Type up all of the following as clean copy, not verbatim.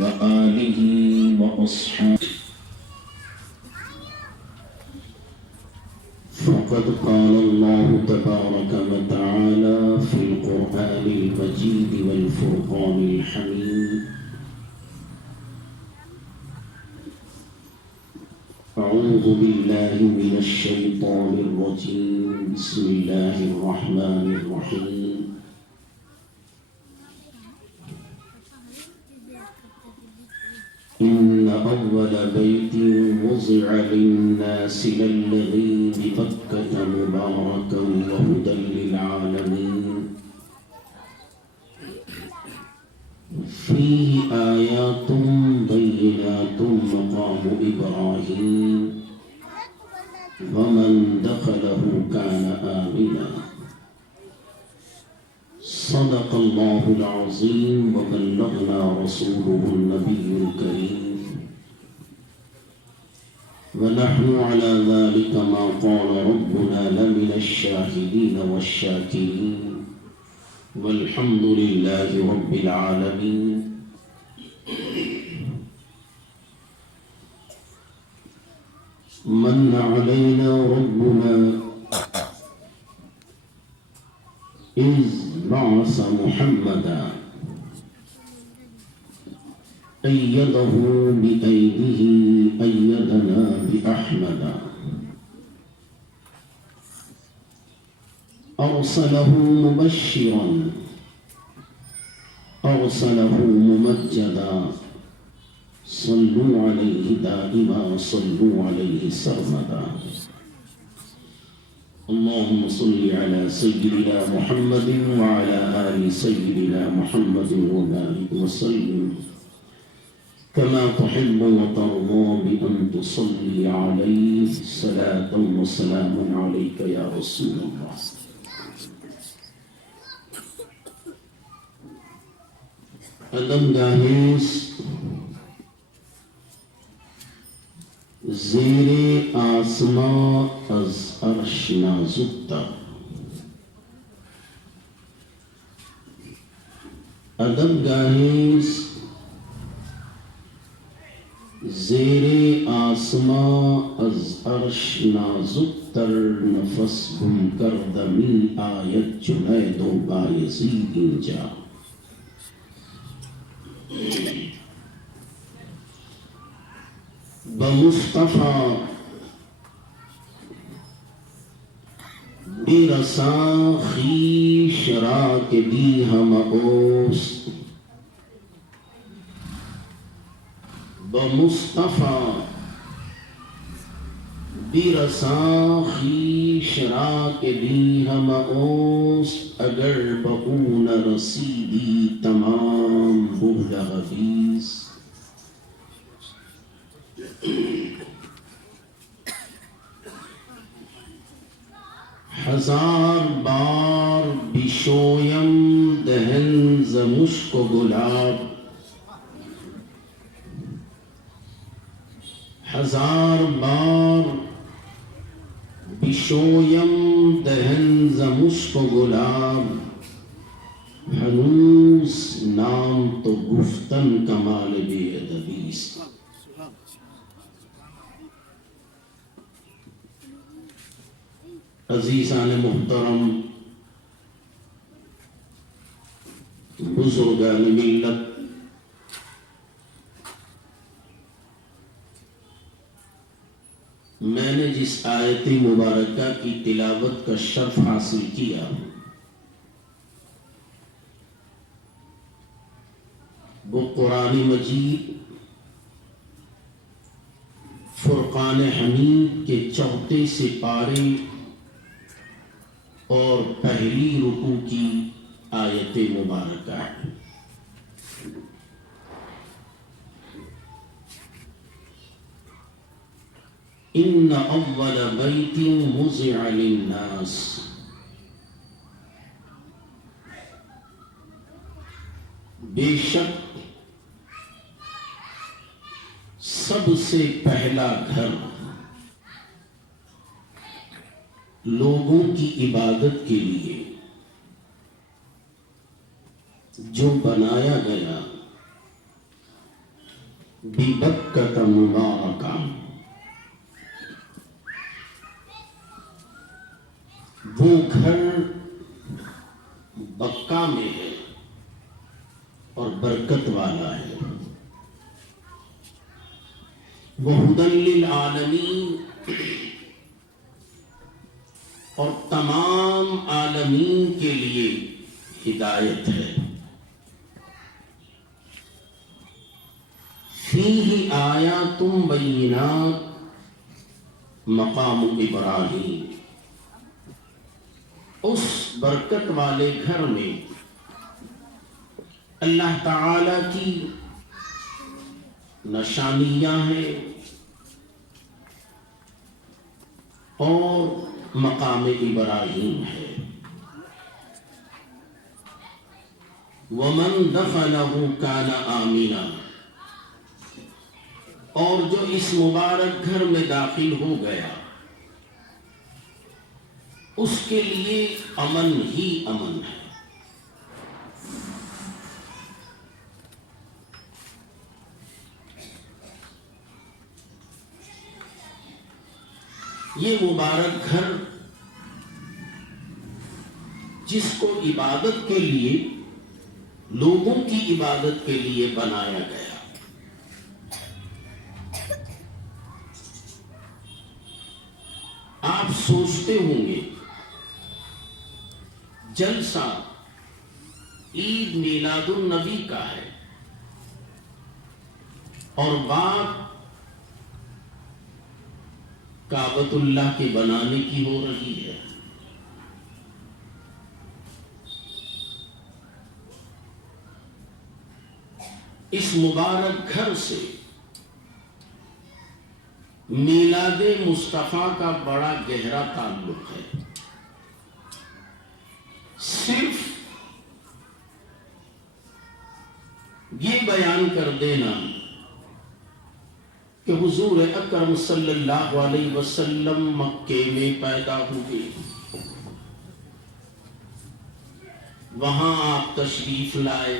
وآله وأصحابه. فقد قال الله تبارك وتعالى في القرآن المجيد والفرقان الحميد: أعوذ بالله من الشيطان الرجيم. بسم الله الرحمن الرحيم. إن أول بيت وضع للناس للذي ببكة مباركا وهدى للعالمين فيه آيات بينات مقام إبراهيم ومن دخله كان آمنا. صدق الله العظيم وبلغنا رسوله النبي الكريم ونحن على ذلك ما قال ربنا لمن الشاهدين والشاكرين والحمد لله رب العالمين. من علينا ربنا إذ بعث محمدا أيده بأيده أيدنا بأحمدا أرسله مبشرا أرسله ممجدا صلوا عليه دائما صلوا عليه سرمدا. اللهم صل على سيدنا محمد وعلى آل سيدنا محمد وبارك وسلم كما تحب وترضى بأن تصلي عليه صلاة وسلام عليك يا رسول الله. ادب گاہیس زیر آسماں از عرش نازک تر. ادب گاہیس زیر آسماں از عرش نازک تر نفس گم کردمی آیت جنید و بایزید اینجا. بمصطفیٰ برساں خویش را کہ بی ہم اوست. بمصطفیٰ برساں خویش را کہ بی ہم اوست. اگر بہو نہ رسیدی تمام بہل حدیث. ہزار بار بشویم دہن ز مشک و گلاب. ہزار بار بشویم دہن ز مشک و گلاب. ہنوز نام تو گفتن کمال بے ادبی است. عزیزان محترم، بزرگان ملت، میں نے جس آیت مبارکہ کی تلاوت کا شرف حاصل کیا وہ قرآن مجید فرقان حمید کے 4 سپارے اور پہلی رکوع کی آیت مبارکہ ہے. ان اول بیت وضع للناس. بے شک سب سے پہلا گھر لوگوں کی عبادت کے لیے جو بنایا گیا ببکۃ مبارکہ، وہ گھر بکہ میں ہے اور برکت والا ہے، وہدی للعالمین، اور تمام عالمین کے لیے ہدایت ہے، فیہ آیات بینات مقام ابراہیم، اس برکت والے گھر میں اللہ تعالی کی نشانیاں ہیں اور مقام ابراہیم ہے، ومن دخلہ کان آمنا، اور جو اس مبارک گھر میں داخل ہو گیا اس کے لیے امن ہی امن ہے۔ یہ مبارک گھر جس کو عبادت کے لیے، لوگوں کی عبادت کے لیے بنایا گیا، آپ سوچتے ہوں گے جلسہ عید میلاد النبی کا ہے اور بات کعبۃ اللہ کے بنانے کی ہو رہی ہے۔ اس مبارک گھر سے میلاد مصطفیٰ کا بڑا گہرا تعلق ہے۔ صرف یہ بیان کر دینا کہ حضور اکرم صلی اللہ علیہ وسلم مکے میں پیدا ہوئے، وہاں آپ تشریف لائے،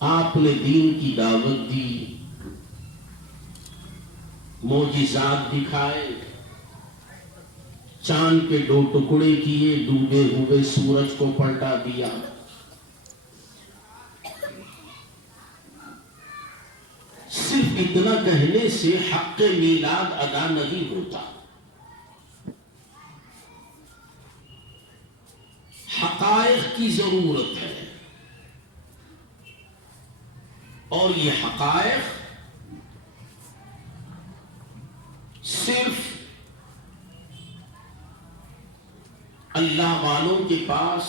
آپ نے دین کی دعوت دی، معجزات دکھائے، چاند کے 2 ٹکڑے کیے، ڈوبے ہوئے سورج کو پلٹا دیا، صرف اتنا کہنے سے حق میلاد ادا نہیں ہوتا، حقائق کی ضرورت ہے، اور یہ حقائق صرف اللہ والوں کے پاس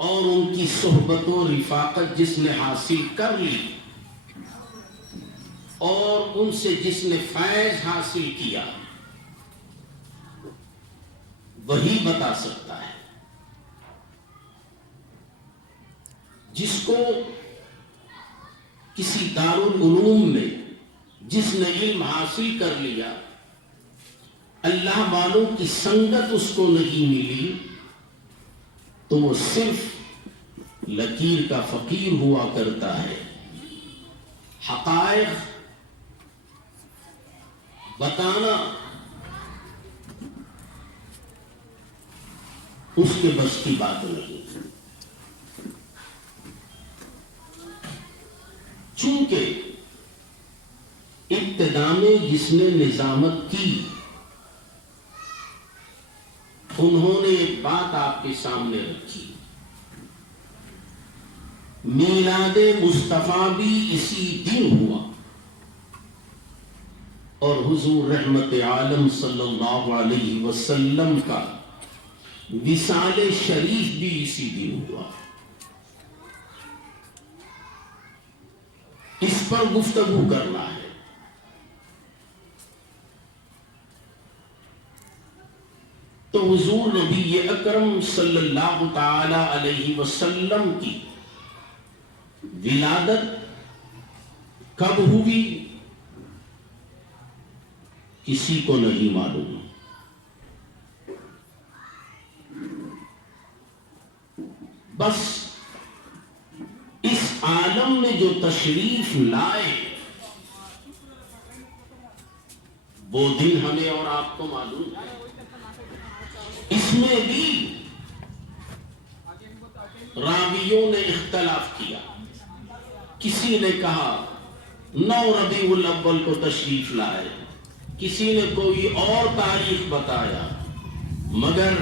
اور ان کی صحبت و رفاقت جس نے حاصل کر لی اور ان سے جس نے فیض حاصل کیا وہی بتا سکتا ہے۔ جس کو کسی دارالعلوم میں جس نے علم حاصل کر لیا، اللہ والوں کی سنگت اس کو نہیں ملی، تو وہ صرف لکیر کا فقیر ہوا کرتا ہے۔ حقائق بتانا اس کے بس کی بات نہیں، چونکہ ابتدا میں جس نے نظامت کی انہوں نے ایک بات آپ کے سامنے رکھی، میلاد مصطفیٰ بھی اسی دن ہوا اور حضور رحمت عالم صلی اللہ علیہ وسلم کا وصال شریف بھی اسی دن ہوا۔ اس پر گفتگو کرنا ہے۔ تو حضور نبی اکرم صلی اللہ تعالی علیہ وسلم کی ولادت کب ہوئی کسی کو نہیں معلوم، بس اس عالم میں جو تشریف لائے وہ دن ہمیں اور آپ کو معلوم ہے. اس میں بھی راویوں نے اختلاف کیا. کسی نے کہا 9 ربیع الاول کو تشریف لائے، کسی نے کوئی اور تاریخ بتایا، مگر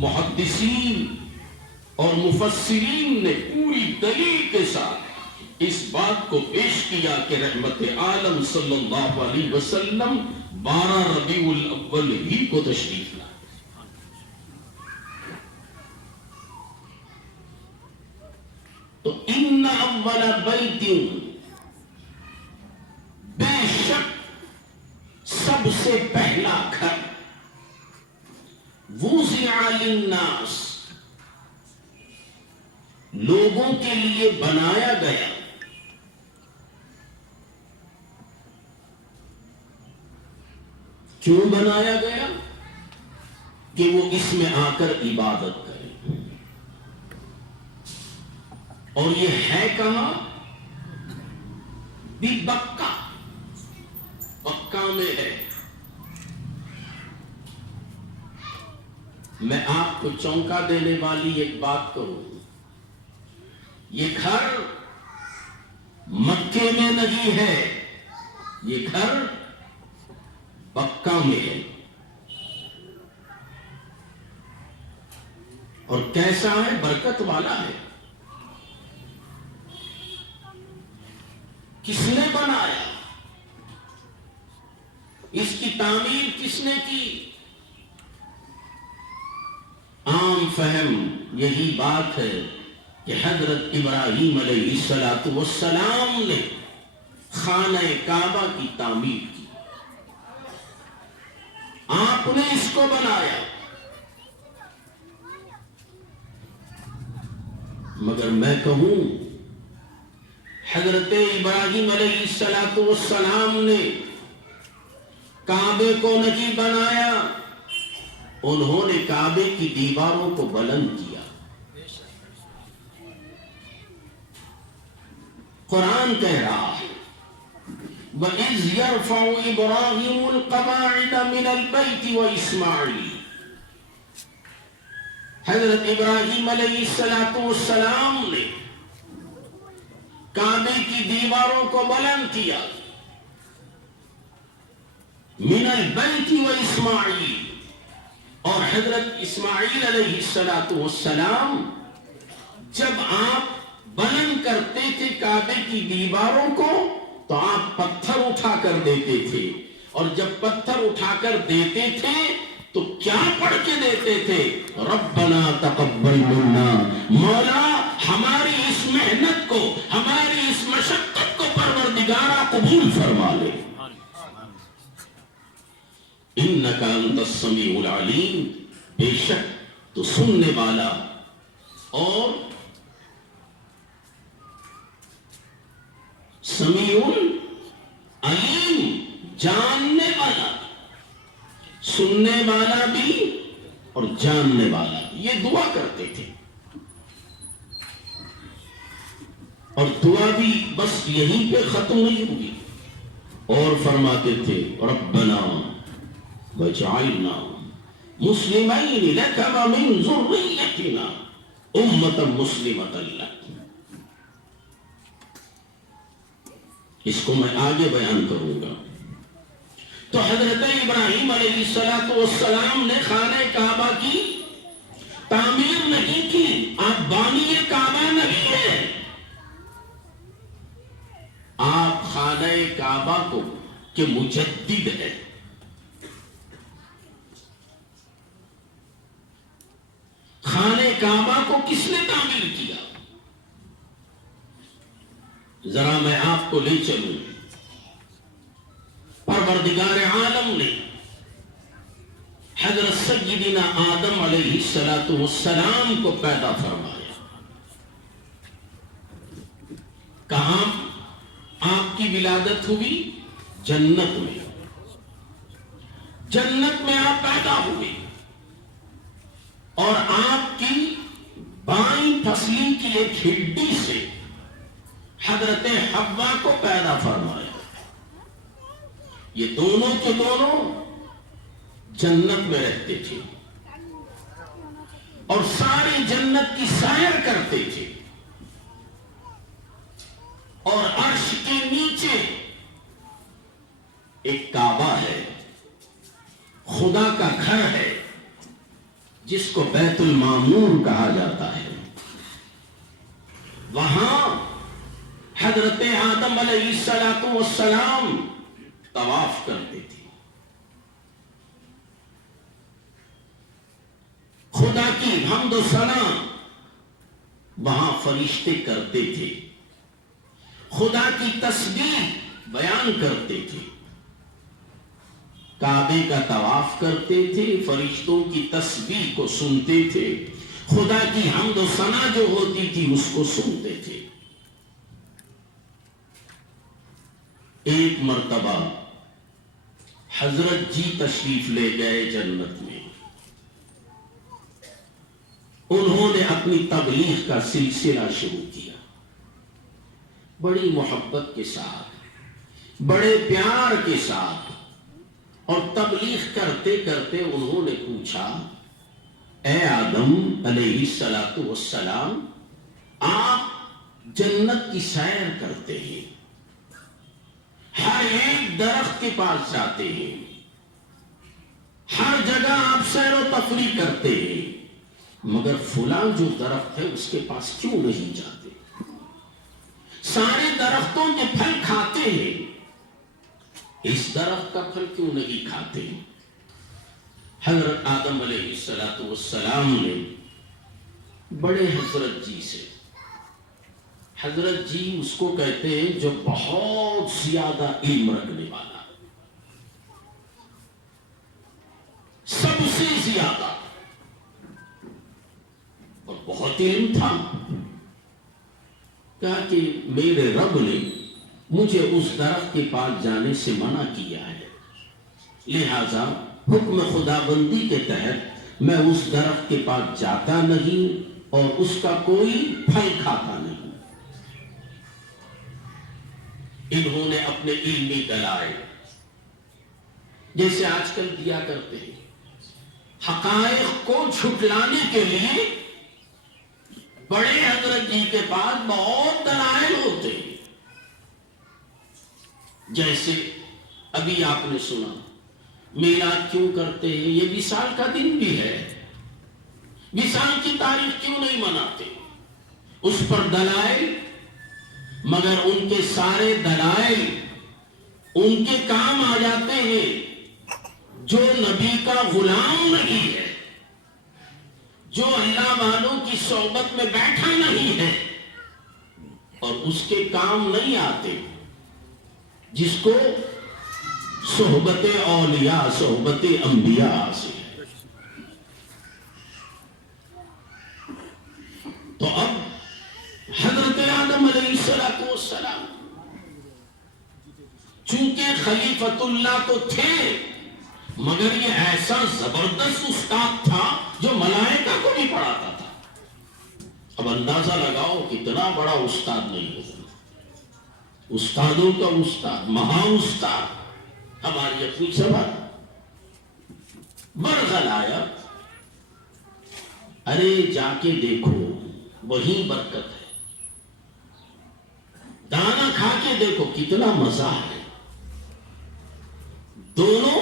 محدثین اور مفسرین نے پوری دلیل کے ساتھ اس بات کو پیش کیا کہ رحمت عالم صلی اللہ علیہ وسلم 12 ربیع الاول ہی کو تشریف لائے. تو ان اول بیت، بے شک سب سے پہلا گھر، وضع للناس، لوگوں کے لیے بنایا گیا. کیوں بنایا گیا؟ کہ وہ اس میں آ کر عبادت کرے. اور یہ ہے کہاں؟ بھی بکہ، بکہ میں ہے. میں آپ کو چونکا دینے والی ایک بات کروں، یہ گھر مکے میں نہیں ہے، یہ گھر بکہ میں ہے. اور کیسا ہے؟ برکت والا ہے. کس نے بنایا؟ اس کی تعمیر کس نے کی؟ عام فہم یہی بات ہے کہ حضرت ابراہیم علیہ السلام نے خانہ کعبہ کی تعمیر کی. آپ نے اس کو بنایا. مگر میں کہوں حضرت ابراہیم علیہ السلام نے کعبے کو نہیں بنایا، انہوں نے کعبے کی دیواروں کو بلند کیا. قرآن کہہ رہا ہے وَإِذْ يَرْفَعُ إِبْرَاهِيمُ الْقَوَاعِدَ مِنَ الْبَيْتِ وَإِسْمَاعِيلُ، حضرت ابراہیم علیہ السلام نے کعبے کی دیواروں کو بلند کیا. من البیت و اسماعیل، اور حضرت اسماعیل علیہ السلام جب آپ بلند کرتے تھے کعبے کی دیواروں کو تو آپ پتھر اٹھا کر دیتے تھے، اور جب پتھر اٹھا کر دیتے تھے تو کیا پڑھ کے دیتے تھے؟ ربنا تقبل منا، مولا ہماری اس محنت کو، ہماری اس مشقت کو پروردگارا قبول فرما لے. انک انت السمیع العلیم، بے شک تو سننے والا اور سمیع علیم، جاننے والا، سننے والا بھی اور جاننے والا. یہ دعا کرتے تھے، اور دعا بھی بس یہیں پہ ختم نہیں ہوئی، اور فرماتے تھے ربنا وجعلنا مسلمین لک ومن ذریتنا امۃ مسلمۃ لک. اس کو میں آگے بیان کروں گا. تو حضرت ابراہیم علیہ السلام نے خانہ کعبہ کی تعمیر نہیں کی. آپ بانی کعبہ نہیں ہے، آپ خانہ کعبہ کو کہ مجدد ہے. خانہ کعبہ کو کس نے تعمیر کیا؟ ذرا میں آپ کو لے چلوں. پروردگار عالم نے حضرت سیدنا آدم علیہ السلام کو پیدا فرمایا. کہاں آپ کی ولادت ہوئی؟ جنت میں. جنت میں آپ پیدا ہوئے. اور آپ کی بائیں پسلی کی ایک ہڈی سے حضرت حوا کو پیدا فرمایا. یہ دونوں کے دونوں جنت میں رہتے تھے اور ساری جنت کی سیر کرتے تھے. اور عرش کے نیچے ایک کعبہ ہے، خدا کا گھر ہے جس کو بیت المعمور کہا جاتا ہے. وہاں حضرت آدم علیہ السلام طواف کرتے تھے. خدا کی حمد و ثنا وہاں فرشتے کرتے تھے، خدا کی تسبیح بیان کرتے تھے، کعبے کا طواف کرتے تھے، فرشتوں کی تسبیح کو سنتے تھے، خدا کی حمد و ثنا جو ہوتی تھی اس کو سنتے تھے. ایک مرتبہ حضرت جی تشریف لے گئے جنت میں. انہوں نے اپنی تبلیغ کا سلسلہ شروع کیا، بڑی محبت کے ساتھ، بڑے پیار کے ساتھ. اور تبلیغ کرتے کرتے انہوں نے پوچھا، اے آدم علیہ السلام، آپ جنت کی سیر کرتے ہیں، ہر ایک درخت کے پاس جاتے ہیں، ہر جگہ آپ سیر و تفریح کرتے ہیں، مگر فلاں جو درخت ہے اس کے پاس کیوں نہیں جاتے؟ سارے درختوں کے پھل کھاتے ہیں، اس درخت کا پھل کیوں نہیں کھاتے؟ حضرت آدم علیہ السلام نے بڑے حضرت جی سے، حضرت جی اس کو کہتے ہیں جو بہت زیادہ علم رکھنے والا، سب سے زیادہ، اور بہت علم تھا. کہا کہ میرے رب نے مجھے اس درخت کے پاس جانے سے منع کیا ہے، لہذا حکم خدا بندی کے تحت میں اس درخت کے پاس جاتا نہیں اور اس کا کوئی پھل کھاتا نہیں. انہوں نے اپنے علمی دلائل جیسے آج کل دیا کرتے ہیں، حقائق کو جھٹلانے کے لیے بڑے حضرت جی کے پاس بہت دلائل ہوتے ہیں. جیسے ابھی آپ نے سنا میلاد کیوں کرتے ہیں، یہ وصال کا دن بھی ہے، وصال کی تاریخ کیوں نہیں مناتے؟ اس پر دلائل، مگر ان کے سارے دلائل ان کے کام آ جاتے ہیں جو نبی کا غلام نہیں ہے، جو اللہ والوں کی صحبت میں بیٹھا نہیں ہے، اور اس کے کام نہیں آتے جس کو صحبت اولیاء، صحبت انبیاء حاصل ہے. تو اب حضرت آدم علیہ السلام چونکہ خلیفۃ اللہ تو تھے، مگر یہ ایسا زبردست استاد تھا جو ملائکہ کو بھی پڑھاتا تھا. اب اندازہ لگاؤ کتنا بڑا استاد نہیں ہوگا، استادوں کا استاد، مہا استاد. ہماری اپنی زبان برغل آیا، ارے جا کے دیکھو وہیں برکت ہے، دانا کھا کے دیکھو کتنا مزہ ہے. دونوں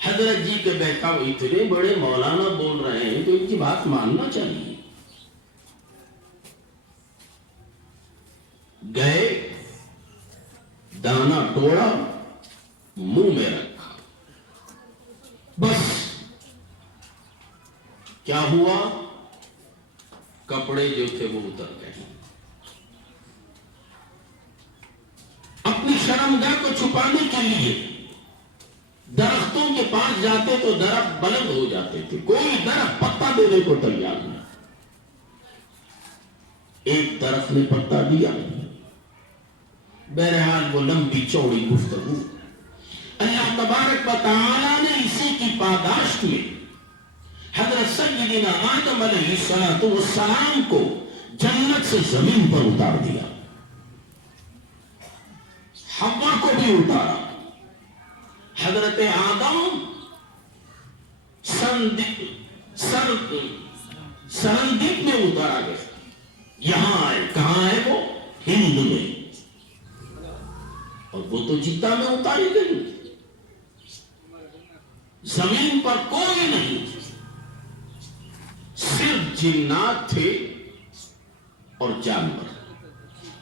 حضرت جی کے بہکاوے اتنے بڑے مولانا بول رہے ہیں تو ان کی بات ماننا چاہیے. گئے، دانا توڑا، منہ میں رکھا، بس کیا ہوا؟ کپڑے جو تھے وہ اتر گئے. اپنی شرمگاہ کو چھپانے کے لیے درختوں کے پاس جاتے تو درخت بلند ہو جاتے تھے، کوئی درخت پتا دینے کو تیار نہیں. ایک درخت نے پتا دیا. بہرحال وہ لمبی چوڑی گفتگو اللہ تبارک و تعالی نے اسی کی پاداشت میں حضرت سیدنا آدم علیہ السلام کو جنت سے زمین پر اتار دیا، حوا کو بھی اتارا۔ حضرت آدم سرندیپ میں اتارا گیا، یہاں آئے، کہاں ہے وہ؟ ہند میں، اور وہ تو جدہ میں اتاری گئی۔ زمین پر کوئی نہیں، صرف جنات تھے اور جانور،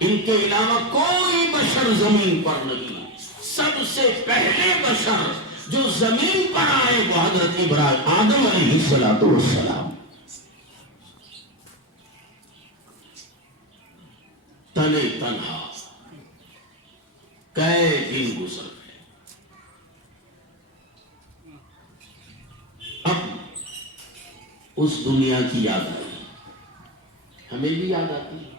ان کے علاوہ کوئی بشر زمین پر نہیں۔ سب سے پہلے بشر جو زمین پر آئے وہ حضرت ابراہیم آدم علیہ السلام۔ تنے تنہا کئے دن گزر گئے، اب اس دنیا کی یاد آئی، ہمیں بھی یاد آتی ہے۔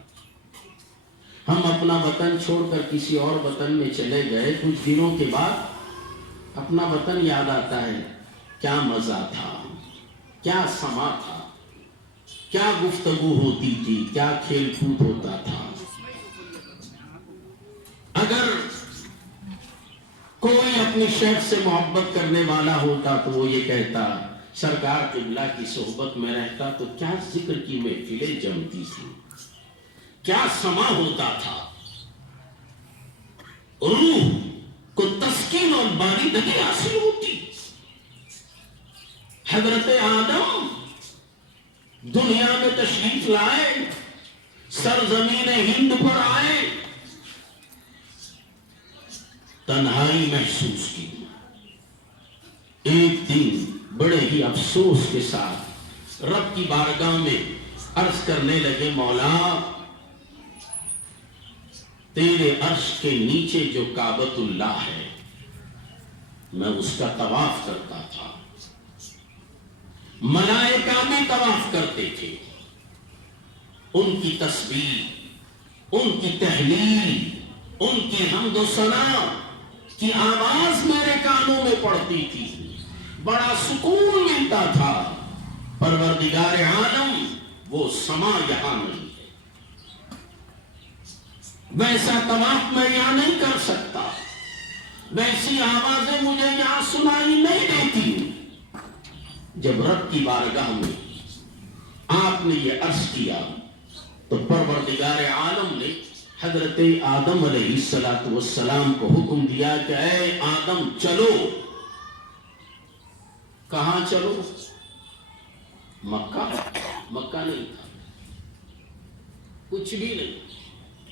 ہم اپنا وطن چھوڑ کر کسی اور وطن میں چلے گئے، کچھ دنوں کے بعد اپنا وطن یاد آتا ہے۔ کیا مزہ تھا، کیا سما تھا، کیا گفتگو ہوتی تھی، کیا کھیل کود ہوتا تھا۔ اگر کوئی اپنی شیخ سے محبت کرنے والا ہوتا تو وہ یہ کہتا سرکار قبلہ کی صحبت میں رہتا تو کیا ذکر کی محفلیں جمتی تھی، کیا سما ہوتا تھا، روح کو تسکین اور باریدگی حاصل ہوتی۔ حضرت آدم دنیا میں تشریف لائے، سرزمین ہند پر آئے، تنہائی محسوس کی۔ ایک دن بڑے ہی افسوس کے ساتھ رب کی بارگاہ میں عرض کرنے لگے، مولا تیرے عرش کے نیچے جو کعبۃ اللہ ہے میں اس کا طواف کرتا تھا، ملائکہ بھی طواف کرتے تھے، ان کی تسبیح، ان کی تحلیل، ان کی حمد و ثنا کی آواز میرے کانوں میں پڑتی تھی، بڑا سکون ملتا تھا۔ پروردگار عالم وہ سما یہاں نہیں ہے، ویسا طواف میں یہاں نہیں کر سکتا، ویسی آوازیں مجھے یہاں سنائی نہیں دیتی۔ جب رب کی بارگاہ میں آپ نے یہ عرض کیا تو پروردگار عالم نے حضرت آدم علیہ السلام کو حکم دیا کہ اے آدم چلو۔ کہاں چلو؟ مکہ؟ مکہ نہیں تھا، کچھ بھی نہیں،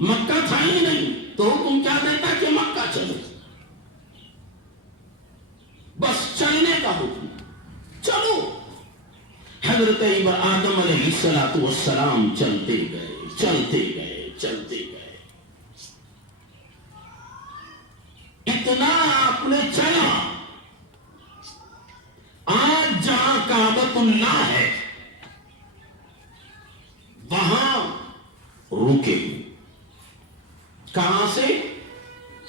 مکہ تھا ہی نہیں، تو حکم کیا دیتا کہ مکہ چلو، بس چلنے کا حکم، چلو۔ حضرت آدم علیہ السلام چلتے گئے، چلتے گئے، چلتے گئے، اتنا آپ نے چلا، آج جہاں کعبۃ اللہ ہے وہاں رکے۔ کہاں سے؟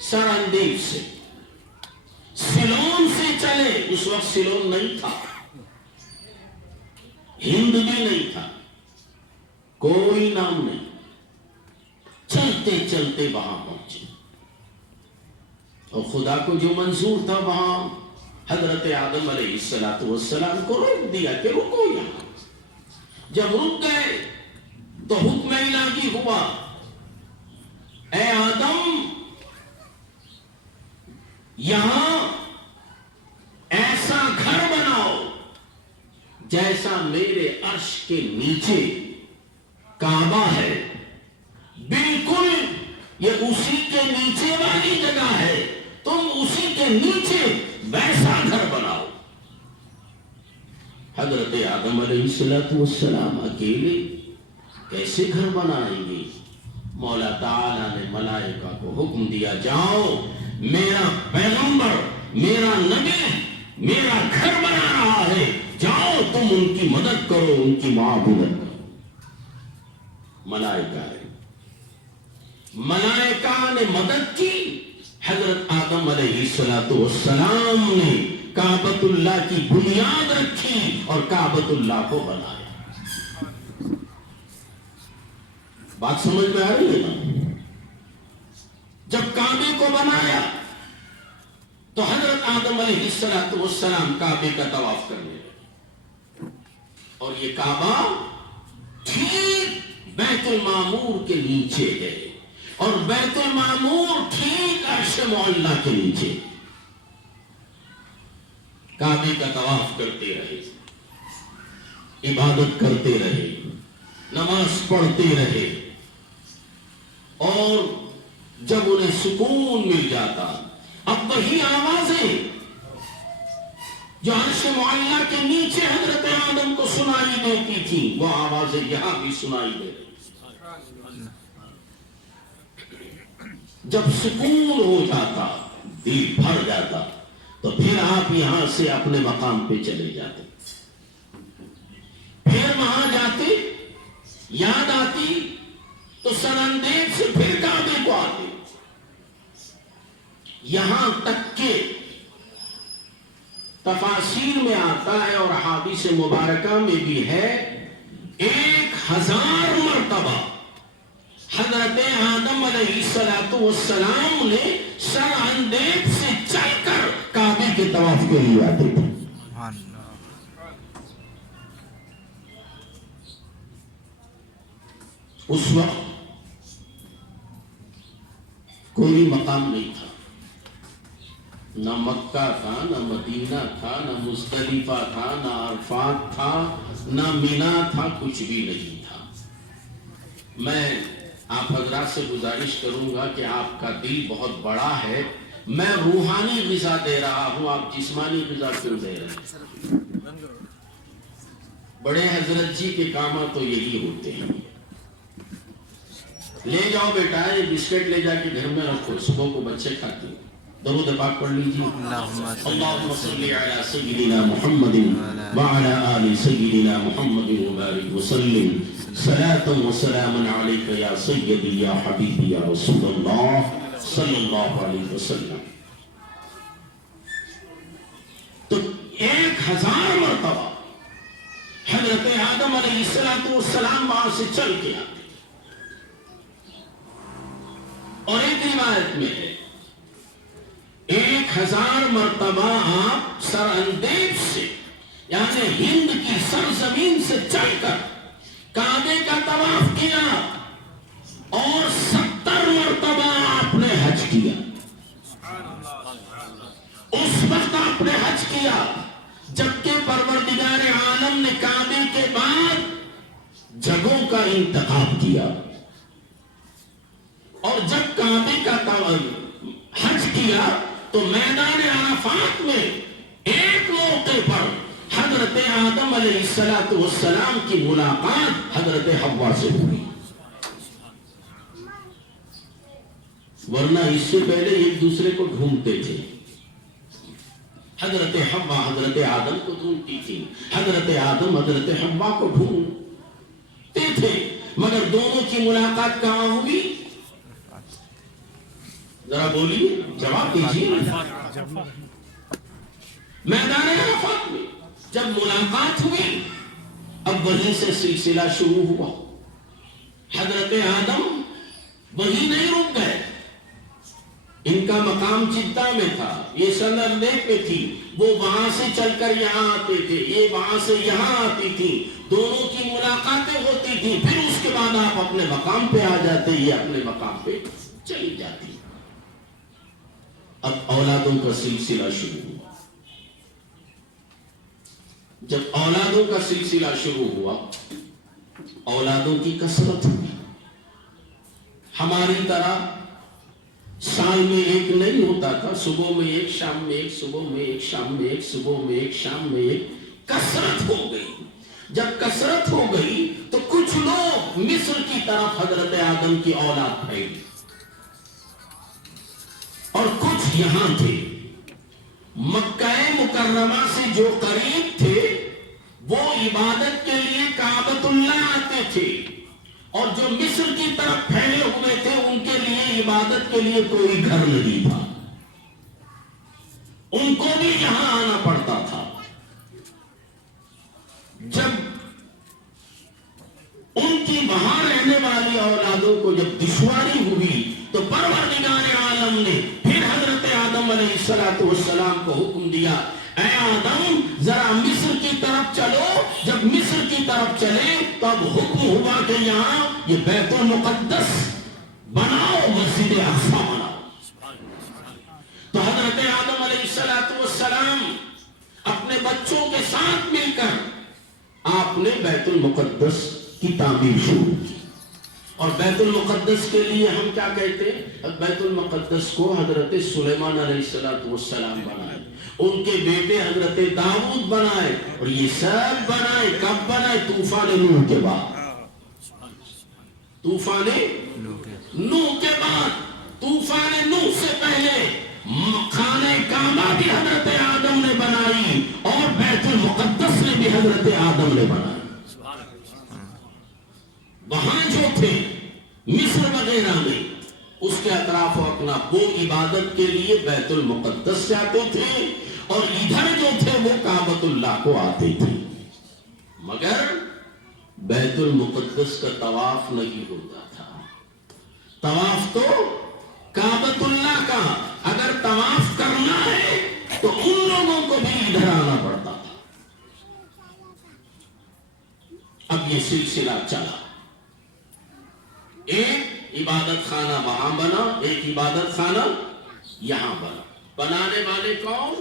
سرندیپ سے، سیلون سے چلے، اس وقت سیلون نہیں تھا، ہند بھی نہیں تھا، کوئی نام نہیں، چلتے چلتے وہاں پہنچے، اور خدا کو جو منظور تھا وہاں حضرت آدم علیہ السلام کو روک دیا کہ رکو یہاں۔ جب رک گئے تو حکم الہی ہوا، اے آدم یہاں ایسا گھر بناؤ جیسا میرے عرش کے نیچے کعبہ ہے، بالکل یہ اسی کے نیچے والی جگہ ہے، تم اسی کے نیچے ویسا گھر بناؤ۔ حضرت آدم علیہ السلام اکیلے کیسے گھر بنائیں گے؟ مولا تعالیٰ نے ملائکہ کو حکم دیا، جاؤ میرا پیغمبر، میرا نبی میرا گھر بنا رہا ہے، جاؤ تم ان کی مدد کرو، ان کی معبودت کرو۔ ملائکہ ہے، ملائکہ نے مدد کی، حضرت آدم علیہ السلام نے کعبۃ اللہ کی بنیاد رکھی اور کعبۃ اللہ کو بنایا۔ بات سمجھ میں آ رہی ہے نا؟ جب کعبے کو بنایا تو حضرت آدم علیہ السلام کعبے کا طواف کرنے لگے، اور یہ کعبہ ٹھیک بیت المعمور کے نیچے ہے، اور بیت المعمور ٹھیک عرش معلیٰ کے نیچے۔ کعبے کا طواف کرتے رہے، عبادت کرتے رہے، نماز پڑھتے رہے، اور جب انہیں سکون مل جاتا، اب وہی آوازیں جو عرش معلیٰ کے نیچے حضرت آدم کو سنائی دیتی تھی، وہ آوازیں یہاں بھی سنائی دے رہی۔ جب سکون ہو جاتا، دل بھر جاتا، تو پھر آپ یہاں سے اپنے مقام پہ چلے جاتے، پھر وہاں جاتے، یاد آتی تو سراندیب سے پھر کعبے کو آتے، یہاں تک کہ تفاسیر میں آتا ہے اور احادیث مبارکہ میں بھی ہے 1000 مرتبہ حضرت آدم علیہ السلام نے سر اندیب سے چل کر کعبے کے طواف کے لیے آتے تھے۔ اس وقت کوئی مقام نہیں تھا، نہ مکہ تھا، نہ مدینہ تھا، نہ مزدلفہ تھا، نہ عرفات تھا، نہ مینا تھا، کچھ بھی نہیں تھا۔ میں آپ حضرات سے گزارش کروں گا کہ آپ کا دل بہت بڑا ہے، میں روحانی غذا دے رہا ہوں، آپ جسمانی غذا کیوں دے رہے ہیں؟ بڑے حضرت جی کے کامات تو یہی ہوتے ہیں۔ لے جاؤ بیٹا، یہ بسکٹ لے جا کے گھر میں رکھو، صبح کو بچے کھاتے ہیں۔ درود پاک پڑھ لیجیے، اللہم صلی علی سیدنا محمد وعلی آل سیدنا محمد وبارک وسلم، صلاۃ و سلام علیک یا سیدی یا حبیبی یا رسول اللہ صلی اللہ علیہ وسلم۔ تو 1000 مرتبہ حضرت آدم علیہ السلام وہاں سے چل کے آتے، اور ایک روایت میں ہے 1000 مرتبہ آپ سر اندیب سے، یعنی ہند کی سرزمین سے چل کر کعبے کا طواف کیا، اور 70 مرتبہ آپ نے حج کیا۔ اس وقت آپ نے حج کیا جبکہ پروردگار عالم نے کعبے کے بعد جگہوں کا انتخاب کیا، اور جب کعبے کا حج کیا تو میدان عرفات میں ایک موقع پر حضرت آدم علیہ السلام کی ملاقات حضرت حوا سے ہوئی، ورنہ اس سے پہلے ایک دوسرے کو ڈھونڈتے تھے۔ حضرت حوا حضرت آدم کو ڈھونڈتی تھی، حضرت آدم حضرت حوا کو ڈھونڈتے تھے، مگر دونوں کی ملاقات کہاں ہوئی؟ ذرا بولیے، جواب دیجیے۔ میدان عرفات میں جب ملاقات ہوئی، اب وہیں سے سلسلہ شروع ہوا۔ حضرت آدم وہیں نہیں رک گئے، ان کا مقام جدہ میں تھا، یہ سندیب میں تھی، وہ وہاں سے چل کر یہاں آتے تھے، یہ وہاں سے یہاں آتی تھی، دونوں کی ملاقاتیں ہوتی تھی، پھر اس کے بعد آپ اپنے مقام پہ آ جاتے، یہ اپنے مقام پہ چلی جاتی۔ اب اولادوں کا سلسلہ شروع ہوا۔ جب اولادوں کا سلسلہ شروع ہوا، اولادوں کی کثرت ہوئی۔ ہماری طرح سال میں ایک نہیں ہوتا تھا، صبح میں ایک، شام میں ایک، صبح میں ایک، شام میں ایک، صبح میں ایک، شام میں ایک، کثرت ہو گئی۔ جب کثرت ہو گئی تو کچھ لوگ مصر کی طرف حضرت آدم کی اولاد پھیلی، اور کچھ یہاں تھے۔ مکہ مکرمہ سے جو قریب تھے وہ عبادت کے لیے کعبۃ اللہ آتے تھے، اور جو مصر کی طرف پھیلے ہوئے تھے ان کے لیے عبادت کے لیے کوئی گھر نہیں تھا، ان کو بھی یہاں آنا پڑتا۔ کو جب دشواری ہوئی تو پروردگار عالم نے پھر حضرت آدم علیہ السلام کو حکم دیا، اے آدم ذرا مصر کی طرف چلو۔ جب مصر کی طرف چلے تو اب حکم ہوا کہ یہاں یہ بیت المقدس بناؤ، مسجد اقصی بناؤ۔ تو حضرت آدم علیہ السلام اپنے بچوں کے ساتھ مل کر آپ نے بیت المقدس کی تعمیر شروع کی۔ اور بیت المقدس کے لیے ہم کیا کہتے ہیں؟ بیت المقدس کو حضرت سلیمان علیہ السلام بنائے، ان کے بیٹے حضرت داؤد بنائے، اور یہ سب بنائے کب بنائے؟ طوفان نوح کے بعد۔ طوفان نوح کے بعد، طوفان نوح سے پہلے خانہ کعبہ بھی حضرت آدم نے بنائی اور بیت المقدس نے بھی حضرت آدم نے بنائی۔ وہاں جو تھے مصر وغیرہ میں، اس کے اطراف و اکناف وہ عبادت کے لیے بیت المقدس جاتے تھے، اور ادھر جو تھے وہ کعبۃ اللہ کو آتے تھے، مگر بیت المقدس کا طواف نہیں ہوتا تھا۔ طواف تو کعبۃ اللہ کا، اگر طواف کرنا ہے تو ان لوگوں کو بھی ادھر آنا پڑتا تھا۔ اب یہ سلسلہ چلا، ایک عبادت خانہ وہاں بنا، ایک عبادت خانہ یہاں بنا۔ بنانے والے کون؟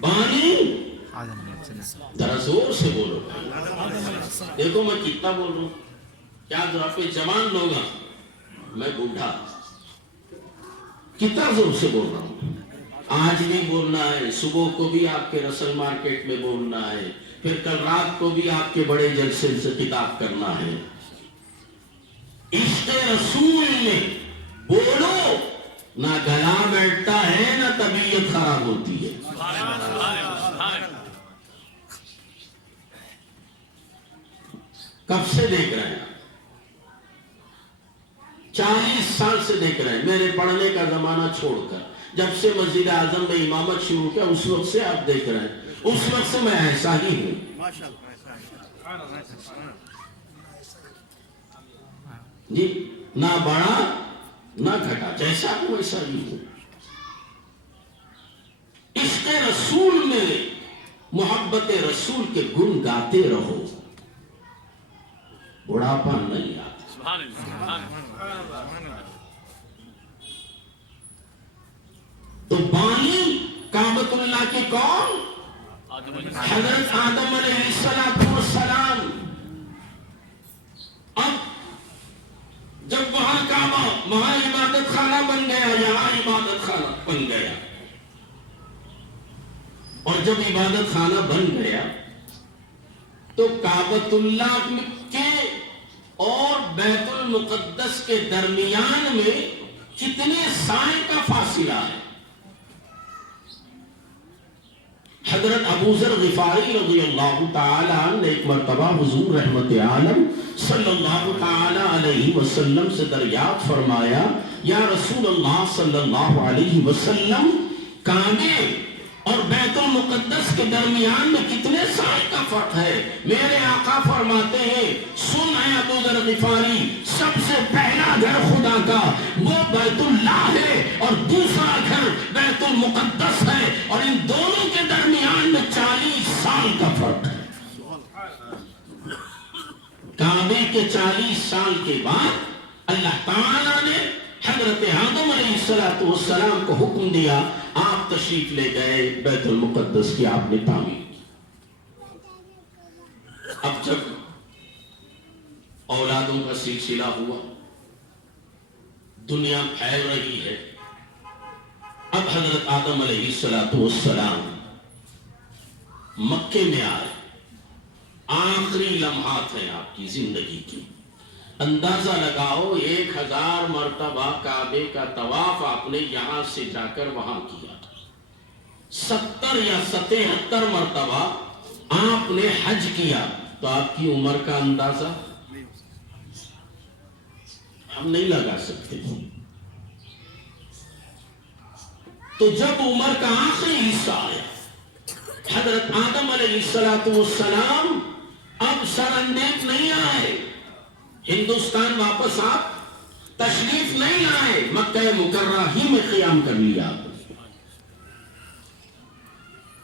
بانی؟ ذرا زور سے بولو، دیکھو میں کتنا بول رہا ہوں، کیا آپ کے جوان لوگ ہیں، میں بوڑھا، کتنا زور سے بول رہا ہوں۔ آج بھی بولنا ہے، صبح کو بھی آپ کے رسل مارکیٹ میں بولنا ہے، پھر کل رات کو بھی آپ کے بڑے جلسے سے خطاب کرنا ہے۔ عشق رسول میں بولو، نہ گلا بیٹھتا ہے نہ طبیعت خراب ہوتی ہے۔ کب سے دیکھ رہے ہیں؟ 40 سال سے دیکھ رہے ہیں، میرے پڑھنے کا زمانہ چھوڑ کر، جب سے مسجد اعظم میں امامت شروع کیا اس وقت سے آپ دیکھ رہے ہیں، اس وقت سے میں ایسا ہی ہوں۔ جی، نہ بڑا نہ گھٹا، جیسا ہوں ویسا ہی ہوں۔ عشق رسول میں محبت رسول کے گن گاتے رہو، بڑھاپا نہیں آتا۔ تو بانی کعبۃ اللہ کے کون؟ حضرت آدم علیہ السلام۔ اب جب وہاں کعبہ، وہاں عبادت خانہ بن گیا، یہاں عبادت خانہ بن گیا، اور جب عبادت خانہ بن گیا تو کعبۃ اللہ کے اور بیت المقدس کے درمیان میں کتنے سائے کا فاصلہ ہے؟ حضرت ابو ذر غفاری رضی اللہ تعالی عنہ ایک مرتبہ حضور رحمت عالم صلی اللہ تعالی علیہ وسلم سے دریافت فرمایا، یا رسول اللہ صلی اللہ علیہ وسلم، کعبے اور بیت المقدس کے درمیان میں کتنے سائے کا فرق ہے؟ میرے آقا فرماتے ہیں، سن اے ابو ذر غفاری، سب سے پہلا گھر خدا کا وہ بیت اللہ ہے، اور دوسرا گھر بیت المقدس ہے، اور ان دونوں کے درمیان میں 40 سال کا فرق ہے۔ کعبے کے 40 سال کے بعد اللہ تعالیٰ نے حضرت آدم علیہ السلام کو حکم دیا، آپ تشریف لے گئے بیت المقدس کی آپ نے تعمیر کی۔ اب جب اولادوں کا سلسلہ ہوا، دنیا پھیل رہی ہے، اب حضرت آدم علیہ السلام مکے میں آئے، آخری لمحات ہیں آپ کی زندگی کی، اندازہ لگاؤ 1000 مرتبہ کعبے کا طواف آپ نے یہاں سے جا کر وہاں کیا، 70 یا 77 مرتبہ آپ نے حج کیا، تو آپ کی عمر کا اندازہ ہم نہیں لگا سکتے۔ تو جب عمر کا آخری حصہ آیا، حضرت آدم علیہ السلام اب سر اندیش نہیں آئے، ہندوستان واپس آپ تشریف نہیں لائے، مکہ مکرمہ ہی میں قیام کر لیا آپ۔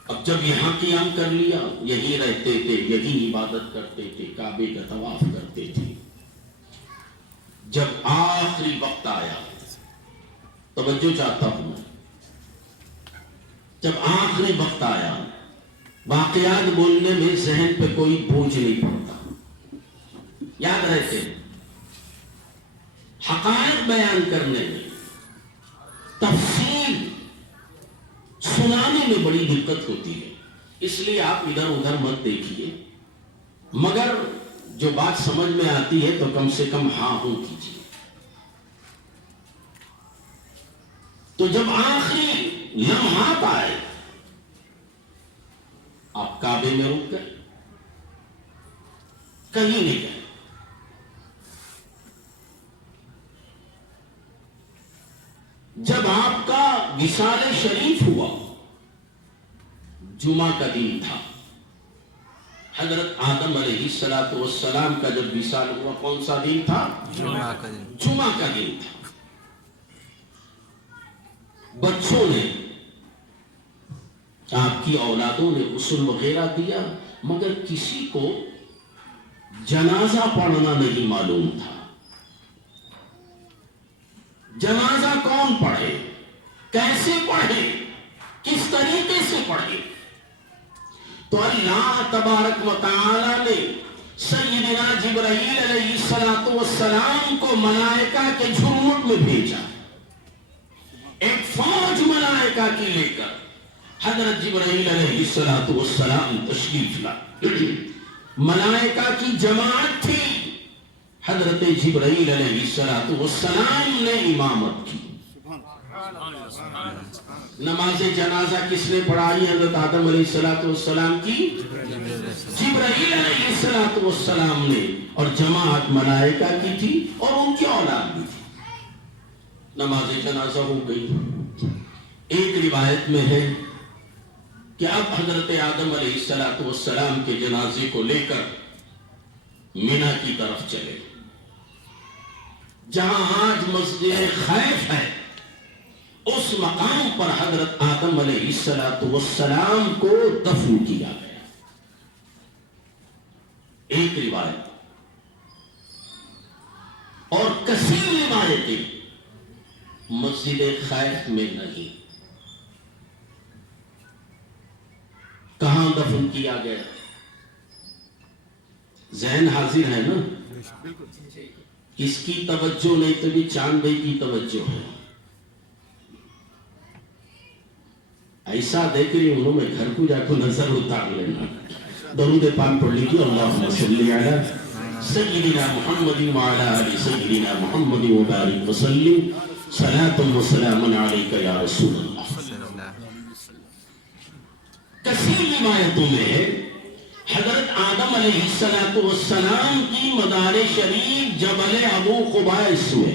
اب جب یہاں قیام کر لیا، یہی رہتے تھے، یہی عبادت کرتے تھے، کعبے کا طواف کرتے تھے۔ جب آخری وقت آیا، توجہ چاہتا ہوں میں، جب آخری وقت آیا، واقعات بولنے میں ذہن پہ کوئی بوجھ نہیں پڑتا، یاد رہتے، حقائق بیان کرنے میں، تفصیل سنانے میں بڑی دقت ہوتی ہے۔ اس لیے آپ ادھر ادھر مت دیکھیے، مگر جو بات سمجھ میں آتی ہے تو کم سے کم ہاں ہوں کیجیے۔ تو جب آخری لمحات آئے، آپ کعبے میں رک گئے، کہیں نہیں گئے۔ جب آپ کا وصال شریف ہوا، جمعہ کا دن تھا، حضرت آدم علیہ السلام کا جب وصال ہوا، کون سا دن تھا؟ جمعہ کا دن تھا۔ بچوں نے، آپ کی اولادوں نے غسل وغیرہ دیا، مگر کسی کو جنازہ پڑھنا نہیں معلوم تھا۔ جنازہ کون پڑھے، کیسے پڑھے، کس طریقے سے پڑھے؟ تو اللہ تبارک و تعالی نے سیدنا جبرائیل علیہ السلام کو ملائکہ کے جھرمٹ میں بھیجا، ایک فوج ملائکہ کی لے کر حضرت جبرائیل علیہ السلام تشریف لائے۔ ملائکہ کی جماعت تھی، حضرت جبرائیل علیہ السلام نے امامت کی۔ نماز جنازہ کس نے پڑھائی؟ حضرت آدم علیہ السلام کی، جبرائیل علیہ السلام نے، اور جماعت ملائکہ کی تھی اور ان کی اولاد بھی تھی۔ نماز جنازہ ہو گئی۔ ایک روایت میں ہے کہ اب حضرت آدم علیہ السلام کے جنازے کو لے کر مینا کی طرف چلے، جہاں آج مسجد خیف ہے، اس مقام پر حضرت آدم علیہ السلام کو دفن کیا گیا۔ ایک روایت، اور کثیر روایتیں مسجد خیف میں نہیں، کہاں دفن کیا گیا؟ ذہن حاضر ہے نا؟ کس کی توجہ نہیں تو بھی چاند بھائی کی توجہ ہے۔ ایسا دیکھ رہی ہوں میں، گھر کو جا کو نظر اتار لینا، درود پاک پڑھ لیجیے، اللہم صلی علی سیدنا محمد وعلی آل سیدنا محمد وبارک وسلم، صلاۃ و سلام علیک یا رسول اللہ۔ کثیر روایتوں میں حضرت آدم علیہ السلام کی مدار شریف جبل ابو قبیس ہوئے۔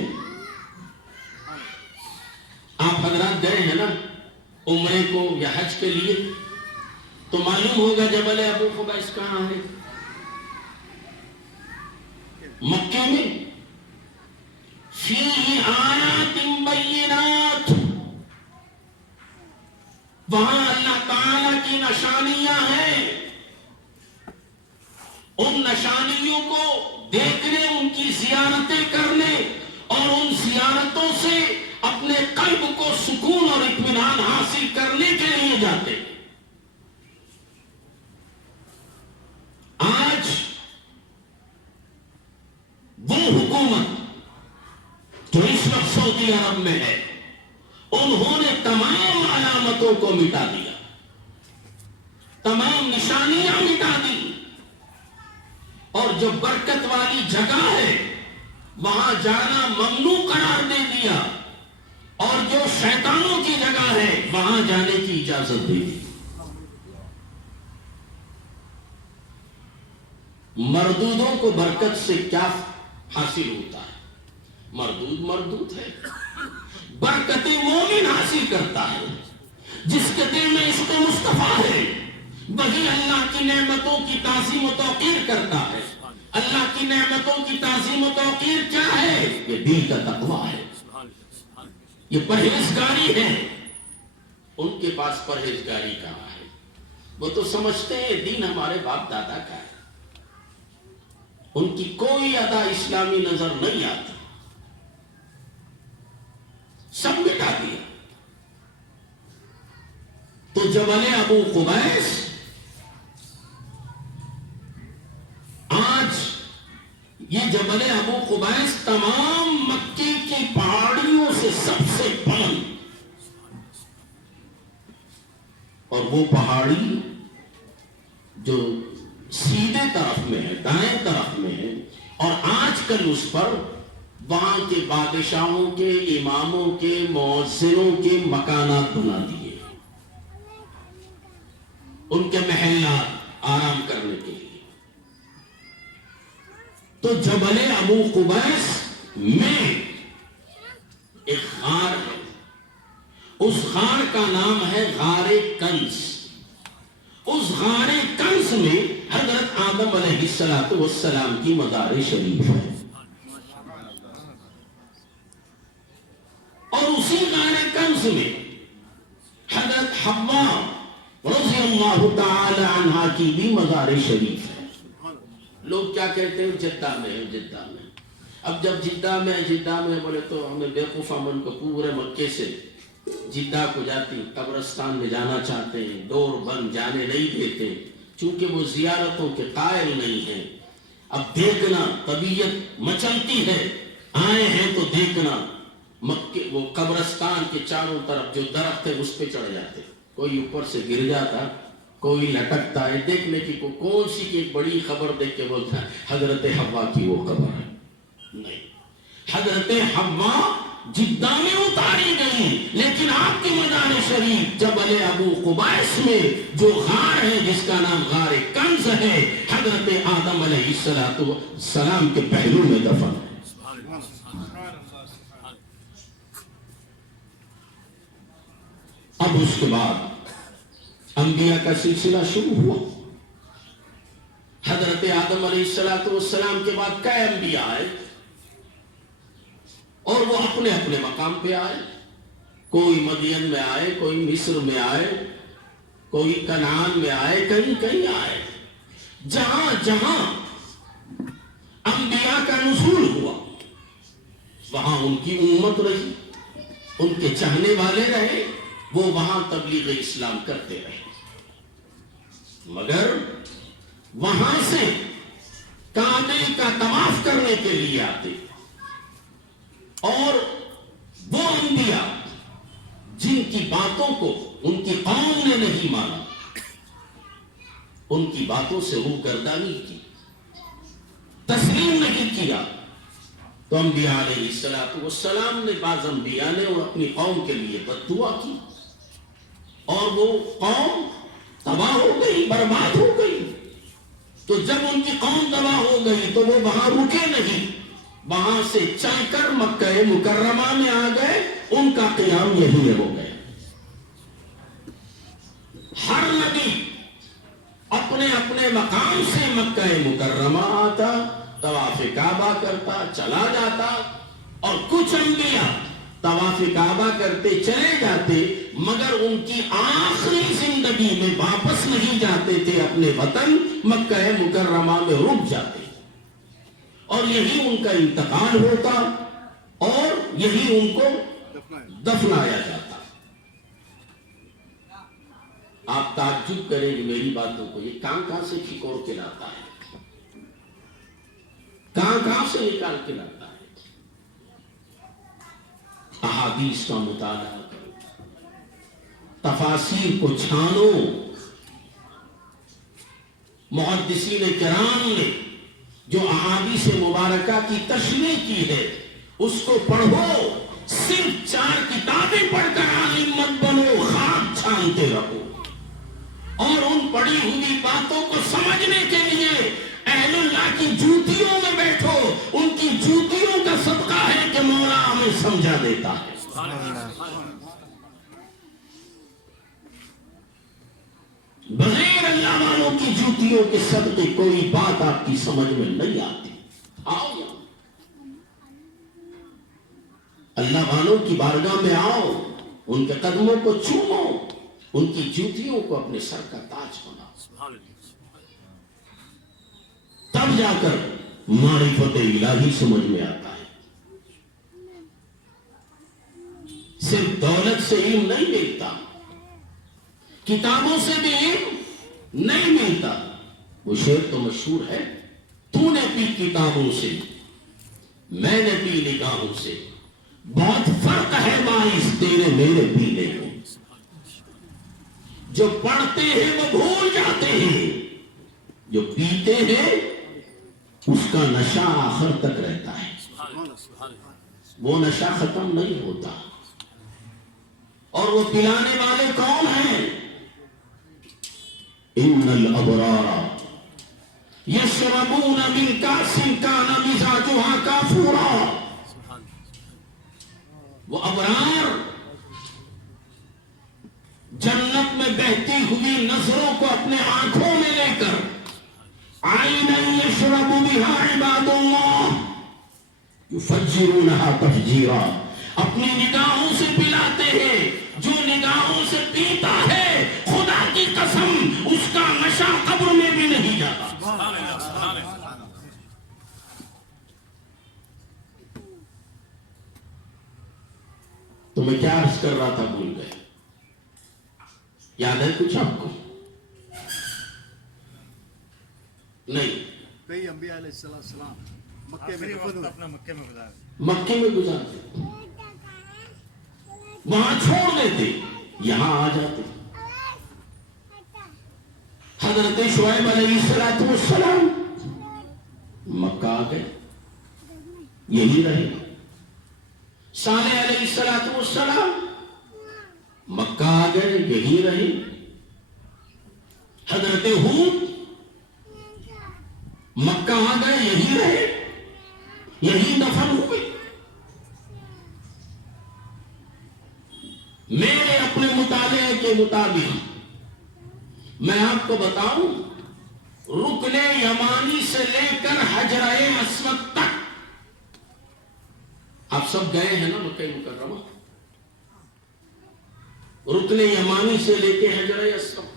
آپ حضرات گئے ہیں نا عمرے کو یا حج کے لیے، تو معلوم ہوگا جبل ابو قبیس کہاں ہے؟ مکہ میں۔ فیہ آیات بینات، وہاں اللہ تعالی کی نشانیاں ہیں، ان نشانیوں کو دیکھنے، ان کی زیارتیں کرنے اور ان زیارتوں سے اپنے قلب کو سکون اور اطمینان حاصل کرنے کے لیے جاتے۔ آج وہ حکومت جو اس وقت سعودی عرب میں ہے، انہوں نے تمام علامتوں کو مٹا دیا، تمام نشانیاں مٹا دی، اور جو برکت والی جگہ ہے وہاں جانا ممنوع قرار دے دیا، اور جو شیطانوں کی جگہ ہے وہاں جانے کی اجازت دے دی۔ مردودوں کو برکت سے کیا حاصل ہوتا ہے؟ مردود مردود ہے، برکت مومن حاصل کرتا ہے، جس کے دل میں عشق مصطفیٰ ہے وہی اللہ کی نعمتوں کی تعظیم و توقیر کرتا ہے۔ اللہ کی نعمتوں کی تعظیم و توقیر کیا ہے؟ یہ دل کا تقویٰ ہے، یہ پرہیزگاری ہے۔ ان کے پاس پرہیزگاری کہاں ہے؟ وہ تو سمجھتے ہیں دین ہمارے باپ دادا کا ہے، ان کی کوئی ادا اسلامی نظر نہیں آتی، سب مٹا دیا۔ تو جبل ابو قبیس آج، یہ جبل ابو قبیس تمام مکے کی پہاڑیوں سے سب سے بلند، اور وہ پہاڑی جو سیدھے طرف میں ہے، دائیں طرف میں ہے، اور آج کل اس پر وہاں کے بادشاہوں کے، اماموں کے، مؤذنوں کے مکانات بنا دیے، ان کے محلات آرام کرنے کے لیے۔ تو جبل ابو قبیس میں ایک غار ہے، اس غار کا نام ہے غار کنز۔ اس غار کنز میں حضرت آدم علیہ السلام کی مزار شریف ہے، اور اسی غار کنز میں حضرت حوا رضی اللہ تعالی عنہا کی بھی مزار شریف ہے۔ لوگ کیا کہتے ہیں؟ جدہ میں ہے، جدہ میں۔ اب جب جدہ میں بولے تو ہمیں بیوقوف امن کو پورے مکے سے جدہ کو جاتی، قبرستان میں جانا چاہتے ہیں، ڈور بند، جانے نہیں دیتے، چونکہ وہ زیارتوں کے قائل نہیں ہیں۔ اب دیکھنا، طبیعت مچلتی ہے، آئے ہیں تو دیکھنا۔ مکے وہ قبرستان کے چاروں طرف جو درخت ہے اس پہ چڑھ جاتے، کوئی اوپر سے گر جاتا، کوئی لٹکتا ہے، دیکھنے کی کون سی کی ایک بڑی خبر دیکھ کے بولتا ہے حضرت حوا کی وہ قبر ہے۔ نہیں، حضرت حوا جدہ میں اتاری گئی، لیکن آپ کی مزار شریف جبل ابو قبیس میں جو غار ہے جس کا نام غار کنز ہے، حضرت آدم علیہ السلام کے پہلو میں دفن ہے۔ اب اس کے بعد انبیاء کا سلسلہ شروع ہوا۔ حضرت آدم علیہ السلام کے بعد کئی انبیاء آئے، اور وہ اپنے اپنے مقام پہ آئے۔ کوئی مدین میں آئے، کوئی مصر میں آئے، کوئی کنعان میں آئے، کہیں کہیں آئے۔ جہاں جہاں انبیاء کا نزول ہوا وہاں ان کی امت رہی، ان کے چاہنے والے رہے، وہ وہاں تبلیغ اسلام کرتے رہے۔ مگر وہاں سے کعبے کا طواف کرنے کے لیے آتے، اور وہ انبیاء جن کی باتوں کو ان کی قوم نے نہیں مانا، ان کی باتوں سے روگردانی کی، تسلیم نہیں کیا، تو انبیاء علیہ السلام نے، بعض انبیاء نے اور اپنی قوم کے لیے بد دعا کی، اور وہ قوم تباہ ہو گئی، برباد ہو گئی۔ تو جب ان کی قوم تباہ ہو گئی تو وہ وہاں رکے نہیں، وہاں سے چل کر مکہ مکرمہ میں آ گئے، ان کا قیام یہی ہو گیا۔ ہر نبی اپنے اپنے مقام سے مکہ مکرمہ آتا، طواف کعبہ کرتا، چلا جاتا، اور کچھ انبیاء طواف کعبہ کرتے چلے جاتے، مگر ان کی آخری زندگی میں واپس نہیں جاتے تھے اپنے وطن مکہ مکرمہ میں، رک جاتے، اور یہی ان کا انتقال ہوتا، اور یہی ان کو دفنایا جاتا۔ آپ تعجب کریں گے میری باتوں کو، یہ کہاں سے کھکوڑ کے لاتا ہے، کہاں سے نکال کے لاتا ہے۔ احادیث کا مطالعہ کرو، تفاسیر کو چھانو، محدثین کرام نے جو احادیث مبارکہ کی تشریح کی ہے اس کو پڑھو، صرف 4 کتابیں پڑھ کر عالم مت بنو، خاک چھانتے رہو، اور ان پڑھی ہوئی باتوں کو سمجھنے کے لیے اہل اللہ کی جوتیوں میں بیٹھو۔ ان کی جوتیوں کا صدقہ ہے کہ مولا ہمیں سمجھا دیتا ہے۔ بغیر اللہ اللہ والوں کی جوتیوں کے صدقے کوئی بات آپ کی سمجھ میں نہیں آتی. آؤ یہاں, اللہ والوں کی بارگاہ میں آؤ, ان کے قدموں کو چومو, ان کی جوتیوں کو اپنے سر کا تاج بناؤ. تب جا کر معرفت الہی سمجھ میں آتا ہے. صرف دولت سے علم نہیں ملتا, کتابوں سے بھی علم نہیں ملتا. وہ شعر تو مشہور ہے, تو نے پی کتابوں سے, میں نے پی نگاہوں سے, بہت فرق ہے باعث تیرے میرے پینے میں. جو پڑھتے ہیں وہ بھول جاتے ہیں, جو پیتے ہیں اس کا نشہ آخر تک رہتا ہے, وہ نشہ ختم نہیں ہوتا. اور وہ پلانے والے کون ہیں؟ ان الابرار یشربون من کاس کان مزاجها کافورا. وہ ابرار جنت میں بہتی ہوئی نظروں کو اپنے آنکھوں میں لے کر عینا یشرب بها عباد اللہ یفجرونها تفجیرا, اپنی نگاہوں سے پلاتے ہیں. جو نگاہوں سے پیتا ہے خدا کی قسم اس کا نشہ قبر میں بھی نہیں جاتا. تو میں کیا عرض کر رہا تھا بھول گئے, یاد ہے کچھ آپ کو؟ نہیں. کئی انبیاء علیہ السلام مکے میں گزارتے, وہاں چھوڑ دیتے, یہاں آ جاتے. حضرت شعیب علیہ السلام مکہ آ گئے, یہی رہے. صالح علیہ السلام مکہ آ گئے, یہی رہے. حضرت ہود مکہ آ گئے, یہی رہے, یہی دفن ہوئے. میرے اپنے مطالعے کے مطابق میں آپ کو بتاؤں, رکن یمانی سے لے کر حجر اسود تک, آپ سب گئے ہیں نا مکہ مکرمہ, رکن یمانی سے لے کے حجر اسود تک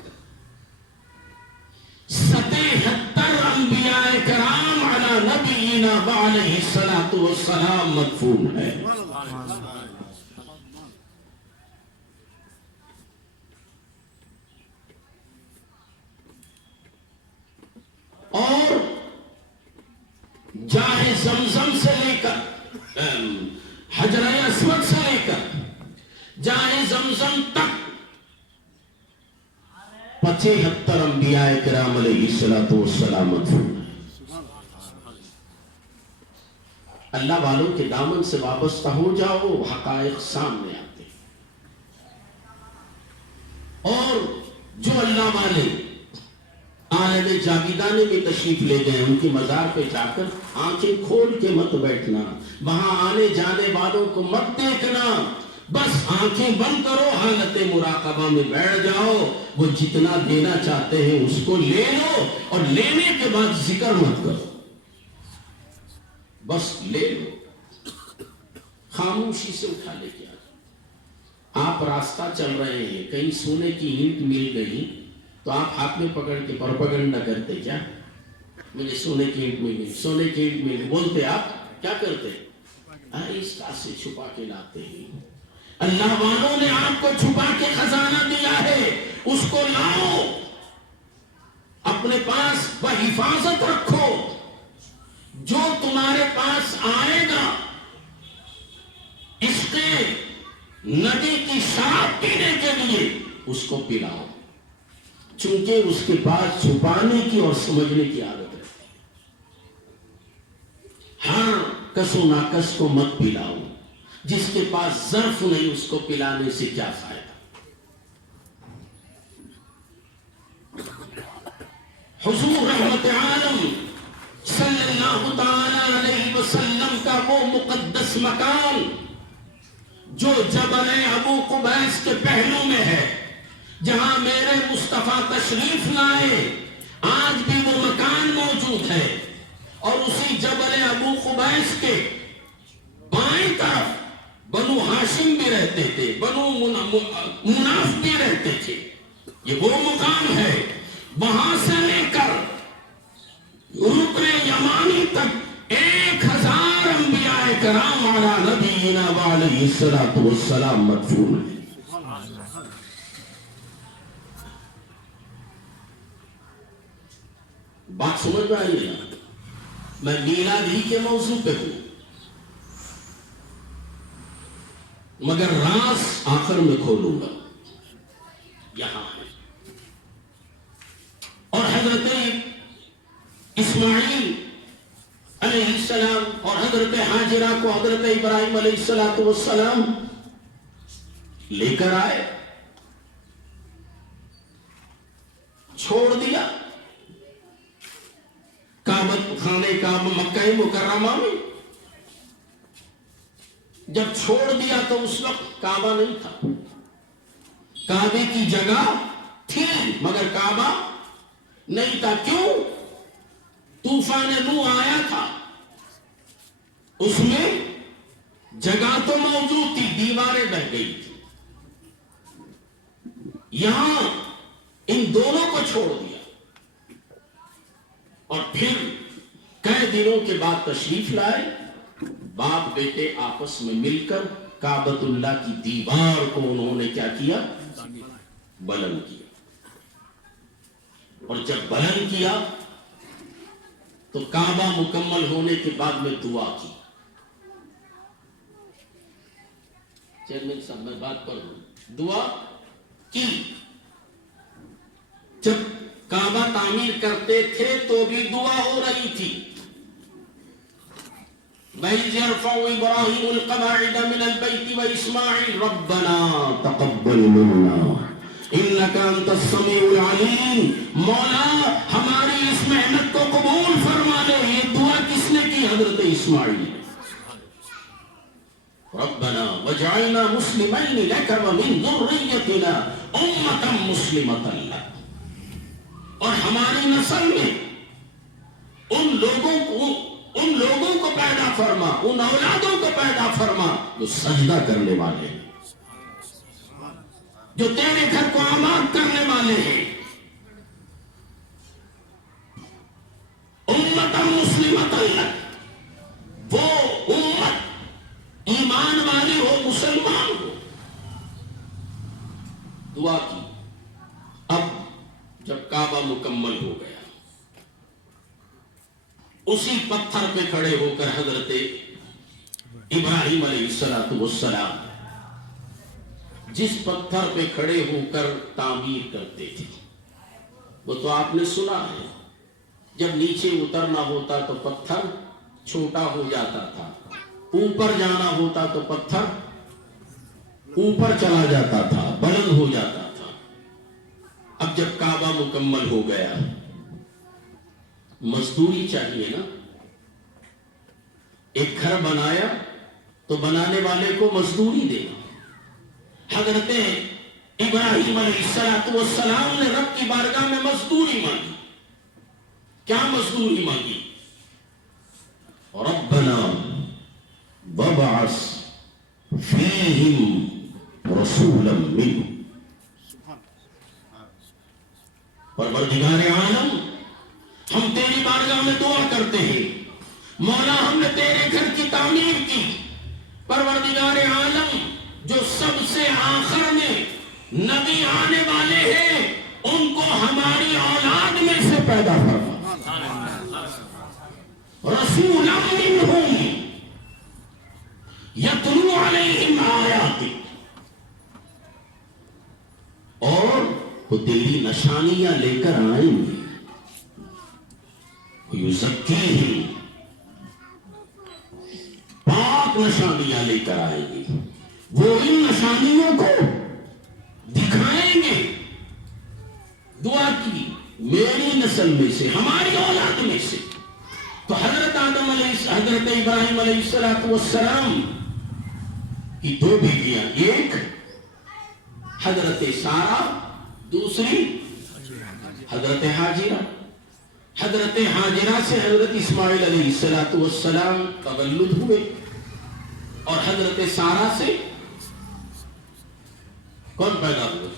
77 انبیاء کرام علی نبینا علیہ الصلوۃ والسلام مدفون ہے. اور جاہ زمزم سے لے کر حجر اسود سے لے کر جاہ زمزم تک 75 انبیاء کرام علیہ الصلوۃ والسلام مدفون. اللہ والوں کے دامن سے وابستہ ہو جاؤ, حقائق سامنے آتے. اور جو اللہ والے عالم جاویدانے میں تشریف لے گئے, ان کی مزار پہ جا کر آنکھیں کھول کے مت بیٹھنا, وہاں آنے جانے والوں کو مت دیکھنا, بس آنکھیں بند کرو, حالت مراقبہ میں بیٹھ جاؤ. وہ جتنا دینا چاہتے ہیں اس کو لے لو, اور لینے کے بعد ذکر مت کرو, بس لے لو, خاموشی سے اٹھا لے کے آ جاؤ. آپ راستہ چل رہے ہیں, کہیں سونے کی اینٹ مل گئی تو آپ ہاتھ میں پکڑ کے پروپیگنڈا کرتے, کیا مجھے سونے کی اینٹ مل گئی, سونے کی اینٹ مل گئی بولتے, آپ کیا کرتے؟ آہستہ سے چھپا کے لاتے ہیں. اللہ والوں نے آپ کو چھپا کے خزانہ دیا ہے, اس کو لاؤ, اپنے پاس بحفاظت رکھو. جو تمہارے پاس آئے گا عشق نبی کی شراب پینے کے لیے, اس کو پلاؤ, چونکہ اس کے پاس چھپانے کی اور سمجھنے کی عادت ہے. ہر کس و ناکس کو مت پلاؤ, جس کے پاس ظرف نہیں اس کو پلانے سے کیا فائدہ. حضور رحمت عالم صلی اللہ تعالی علیہ وسلم کا وہ مقدس مکان جو جبل ابو قبیس کے پہلو میں ہے, جہاں میرے مصطفیٰ تشریف لائے آج بھی وہ مکان موجود ہے، اور اسی جبل ابو قبیس کے بائیں طرف بنو ہاشم بھی رہتے تھے، بنو مناف بھی رہتے تھے۔ یہ وہ مقام ہے، وہاں سے لے کر رکن یمانی تک 1000 انبیاء کرام علی نبینا وعلیہ الصلوۃ والسلام مدفون ہیں۔ بات سمجھ میں آئی نا؟ میں میلاد ہی کے موضوع پہ ہوں، مگر راز آخر میں کھولوں گا۔ یہاں ہے اور حضرت اسماعیل علیہ السلام اور حضرت حاجرہ کو حضرت ابراہیم علیہ السلام لے کر آئے، چھوڑ دیا خانے کعبہ مکہ مکرمہ میں۔ جب چھوڑ دیا تو اس وقت کعبہ نہیں تھا، کعبے کی جگہ تھی مگر کعبہ نہیں تھا۔ کیوں؟ طوفان نوح آیا تھا، اس میں جگہ تو موجود تھی، دیواریں بہ گئی تھی۔ یہاں ان دونوں کو چھوڑ دیا اور پھر کئی دنوں کے بعد تشریف لائے، باپ بیٹے آپس میں مل کر کعبۃ اللہ کی دیوار کو انہوں نے کیا کیا؟ بلند کیا۔ اور جب بلند کیا تو کعبہ مکمل ہونے کے بعد میں دعا کی۔ چیئرمین صاحب میں بات پر ہوں، دعا کی۔ جب کعبہ تعمیر کرتے تھے تو بھی دعا ہو رہی تھی۔ وَإِذْ يَرْفَعُ إِبْرَاهِيمُ الْقَوَاعِدَ مِنَ الْبَيْتِ وَإِسْمَاعِيلُ رَبَّنَا تَقَبَّلْ مِنَّا إِنَّكَ أَنْتَ السَّمِيعُ الْعَلِيمُ۔ مولا ہماری اس محنت کو قبول فرما لے۔ یہ دعا کس نے کی؟ حضرت اسماعیل۔ رَبَّنَا وَاجْعَلْنَا مُسْلِمَيْنِ لَكَ وَمِنْ ذُرِّيَّتِنَا أُمَّةً مُسْلِمَةً لَكَ۔ اور ہماری نسل میں ان لوگوں کو پیدا فرما، ان اولادوں کو پیدا فرما جو سجدہ کرنے والے ہیں، جو تیرے گھر کو آباد کرنے والے ہیں۔ امت مسلمت لک، وہ امت ایمان والی ہو، مسلمان ہو۔ دعا کی۔ اب جب کعبہ مکمل ہو گیا، اسی پتھر پہ کھڑے ہو کر حضرت ابراہیم علیہ السلام جس پتھر پہ کھڑے ہو کر تعمیر کرتے تھے، وہ تو آپ نے سنا ہے، جب نیچے اترنا ہوتا تو پتھر چھوٹا ہو جاتا تھا، اوپر جانا ہوتا تو پتھر اوپر چلا جاتا تھا، بلند ہو جاتا تھا۔ اب جب کعبہ مکمل ہو گیا، مزدوری چاہیے نا۔ ایک گھر بنایا تو بنانے والے کو مزدوری دینا۔ حضرت ابراہیم علیہ السلام نے رب کی بارگاہ میں مزدوری مانگی۔ کیا مزدوری مانگی؟ ربنا وابعث فیہم رسولا منہم۔ پروردگار عالم، ہم تیری بارگاہ میں دعا کرتے ہیں، مولا ہم نے تیرے گھر کی تعمیر کی، پروردگار عالم جو سب سے آخر میں نبی آنے والے ہیں ان کو ہماری اولاد میں سے پیدا فرما، رسولا منہم یتلو علیہم آیاتک، اور وہ تیری نشانیاں لے کر آئیں گے، یزکیہم، پاک نشانیاں لے کر آئیں گے، وہ ان نشانیوں کو دکھائیں گے۔ دعا کی میری نسل میں سے، ہماری اولاد میں سے۔ تو حضرت ابراہیم علیہ السلام کی دو بیٹیاں، ایک حضرت سارہ دوسری حضرت حاجرہ. حضرت حاجرہ سے حضرت اسماعیل علیہ السلام تولد ہوئے. اور حضرت سارہ سے کون پیدا ہوئے؟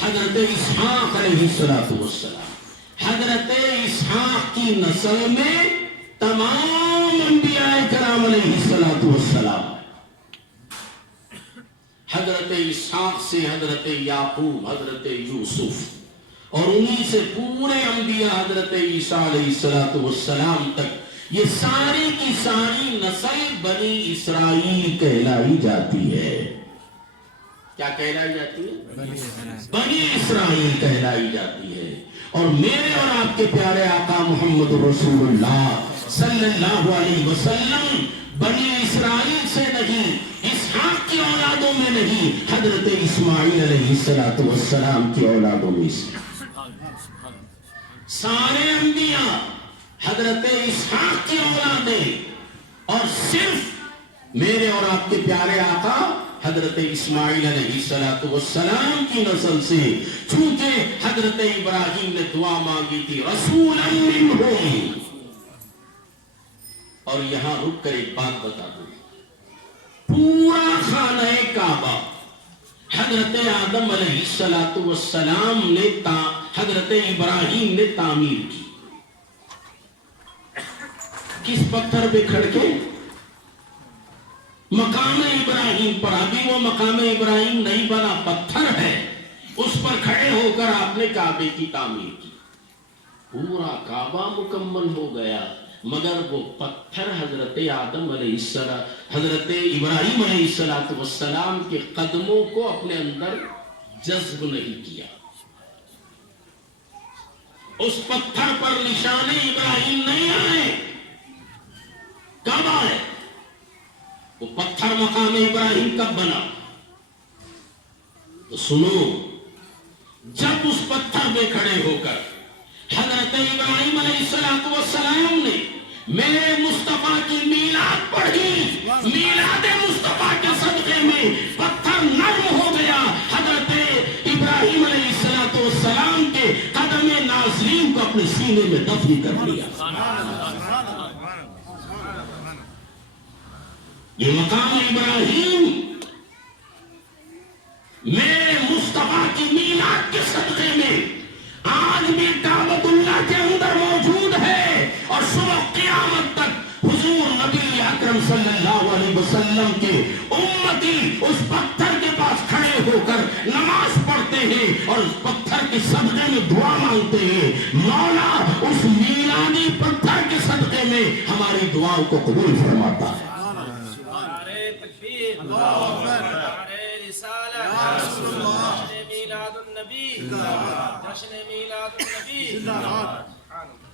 حضرت اسحاق علیہ السلام. حضرت اسحاق کی نسل میں تمام انبیاء کرام علیہ السلام. حضرت اسحاق سے حضرت یعقوب، حضرت یوسف، اور انہی سے پورے انبیاء حضرت عیسیٰ علیہ السلام تک، یہ ساری کی ساری نسل بنی اسرائیل کہلائی جاتی ہے. کیا کہلائی جاتی ہے؟ بنی اسرائیل کہلائی جاتی ہے. اور میرے اور آپ کے پیارے آقا محمد رسول اللہ صلی اللہ علیہ وسلم بنی اسرائیل سے نہیں، اسحاق کی اولادوں میں نہیں، حضرت اسماعیل علیہ السلام کی اولادوں میں سے. سارے انبیاء حضرت اسحاق کی اولادیں، اور صرف میرے اور آپ کے پیارے آقا حضرت اسماعیل علیہ السلام کی نسل سے. چونکہ حضرت ابراہیم نے دعا مانگی تھی رسولا منہم. اور یہاں رک کر ایک بات بتا دوں، پورا خانہ کعبہ حضرت آدم علیہ السلام نے حضرت ابراہیم نے تعمیر کی. کس پتھر پہ کھڑ کے؟ مقام ابراہیم پر. ابھی وہ مقام ابراہیم نہیں بنا، پتھر ہے، اس پر کھڑے ہو کر آپ نے کعبے کی تعمیر کی. پورا کعبہ مکمل ہو گیا، مگر وہ پتھر حضرت آدم علیہ السلام، حضرت ابراہیم علیہ السلام کے قدموں کو اپنے اندر جذب نہیں کیا. اس پتھر پر نشان ابراہیم نہیں آئے. کب آئے؟ وہ پتھر مقام ابراہیم کب بنا؟ تو سنو، جب اس پتھر پہ کھڑے ہو کر حضرت ابراہیم علیہ السلام نے میرے مصطفیٰ کی میلاد پڑھی، میلاد مصطفیٰ کے صدقے میں پتھر نرم ہو گیا. حضرت ابراہیم علیہ السلام کے قدم نازلین کو اپنے سینے میں دفن کر لیا. یہ مقام ابراہیم میرے مصطفیٰ کی میلاد کے صدقے میں آج بھی کعبۃ اللہ کے اندر موجود ہے. اور صبح قیامت تک حضور نبی اکرم صلی اللہ علیہ وسلم کے امتی اس پتھر کے پاس کھڑے ہو کر نماز پڑھتے ہیں اور اس پتھر کے صدقے میں دعا مانگتے ہیں. مولا اس میلادی پتھر کے صدقے میں ہماری دعاؤں کو قبول فرماتا ہے.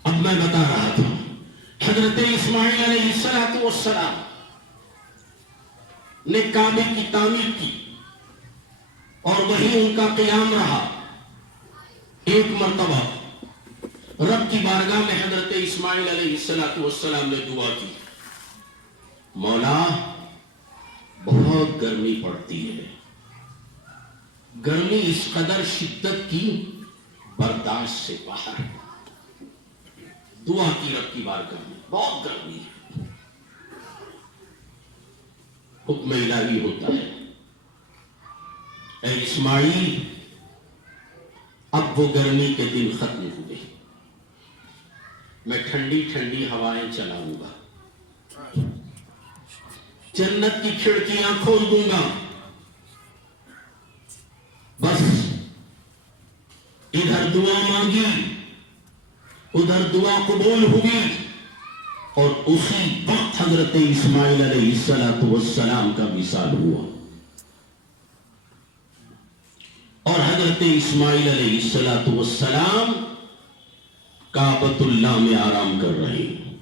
اب میں بتا رہا تھا حضرت اسماعیل علیہ السلام نے کعبے کی تعمیر کی اور وہی ان کا قیام رہا. ایک مرتبہ رب کی بارگاہ میں حضرت اسماعیل علیہ السلام نے دعا کی، مولا بہت گرمی پڑتی ہے، گرمی اس قدر شدت کی برداشت سے باہر ہے. دعا کی رب کی بارگاہ میں، بہت گرمی ہے. حکم الہی ہوتا ہے، اے اسماعیل اب وہ گرمی کے دن ختم ہوئے، میں ٹھنڈی ٹھنڈی ہوائیں چلاؤں گا، جنت کی کھڑکیاں کھول دوں گا. بس ادھر دعا مانگی، ادھر دعا قبول ہوئی، اور اسی وقت حضرت اسماعیل علیہ السلام کا وصال ہوا. اور حضرت اسماعیل علیہ السلام کعبۃ اللہ میں آرام کر رہے ہیں.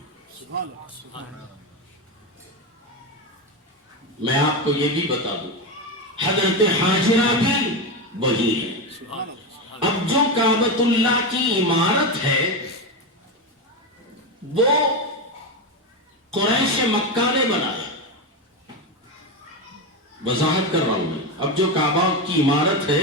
میں آپ کو یہ بھی بتا دوں حضرت حاجرہ بھی وہی ہے. اب جو کعبۃ اللہ کی عمارت ہے وہ قریش مکہ نے بنایا. وضاحت کر رہا ہوں میں. اب جو کعبہ کی عمارت ہے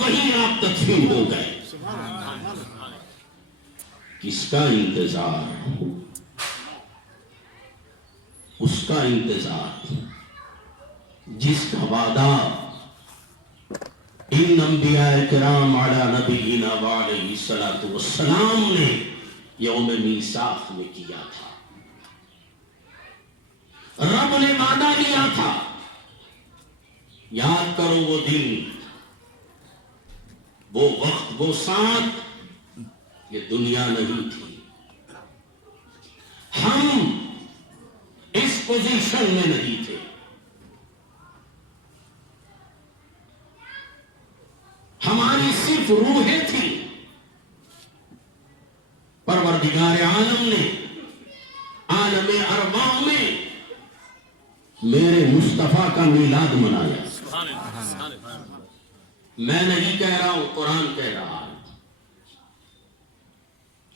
وہیں آپ تدفین ہو گئے. کس کا انتظار؟ اس کا انتظار جس کا وعدہ ان انبیاء کرام علی نبینا وعلیہ الصلوۃ والسلام نے یوم میثاق میں کیا تھا. رب نے وعدہ لیا تھا. یاد کرو وہ دن، وہ وقت، وہ ساتھ. یہ دنیا نہیں تھی. ہم اس پوزیشن میں نہیں تھے. ہماری صرف روحیں تھیں. پروردگار عالم نے عالم ارواح میں میرے مصطفیٰ کا میلاد منایا. میں نہیں کہہ رہا ہوں، قرآن کہہ رہا ہے.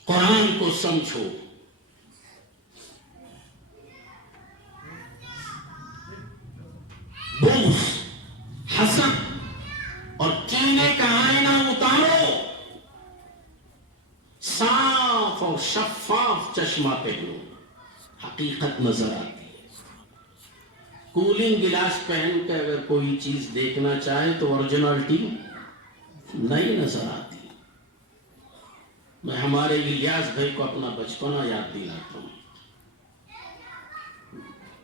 قرآن کو سمجھو. بغض، حسد اور کینے کا آئینہ اتارو. صاف اور شفاف چشمہ پہنو، حقیقت نظر آتی ہے. کولنگ گلاس پہن کے اگر کوئی چیز دیکھنا چاہے تو اوریجنلٹی نہیں نظر آتی. میں ہمارے الیاس بھائی کو اپنا بچپنا یاد دلاتا ہوں.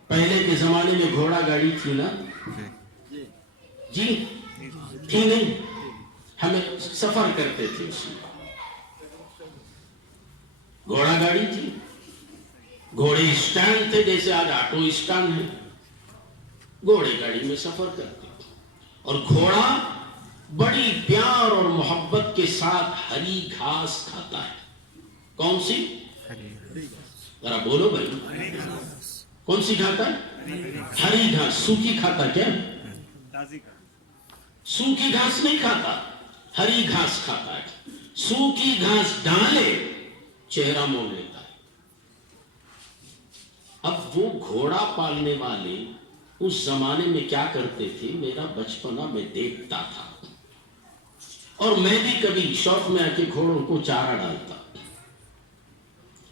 پہلے کے زمانے میں گھوڑا گاڑی تھی نا؟ جی تھی نہیں. ہمیں سفر کرتے تھے اس میں. گھوڑا گاڑی تھی. گھوڑے اسٹینڈ تھے جیسے آج آٹو اسٹینڈ ہے. گھوڑے گاڑی میں سفر کرتے تھے. اور گھوڑا بڑی پیار اور محبت کے ساتھ ہری گھاس کھاتا ہے. کون سی؟ ذرا بولو بھائی، کون سی کھاتا ہے؟ ہری گھاس. سوکھی کھاتا کیا؟ سوکھی گھاس نہیں کھاتا، ہری گھاس کھاتا ہے. سوکھی گھاس ڈالے چہرہ موڑ لیتا ہے. اب وہ گھوڑا پالنے والے اس زمانے میں کیا کرتے تھے، میرا بچپنا میں دیکھتا تھا. اور میں بھی کبھی شوق میں آ کے گھوڑوں کو چارہ ڈالتا.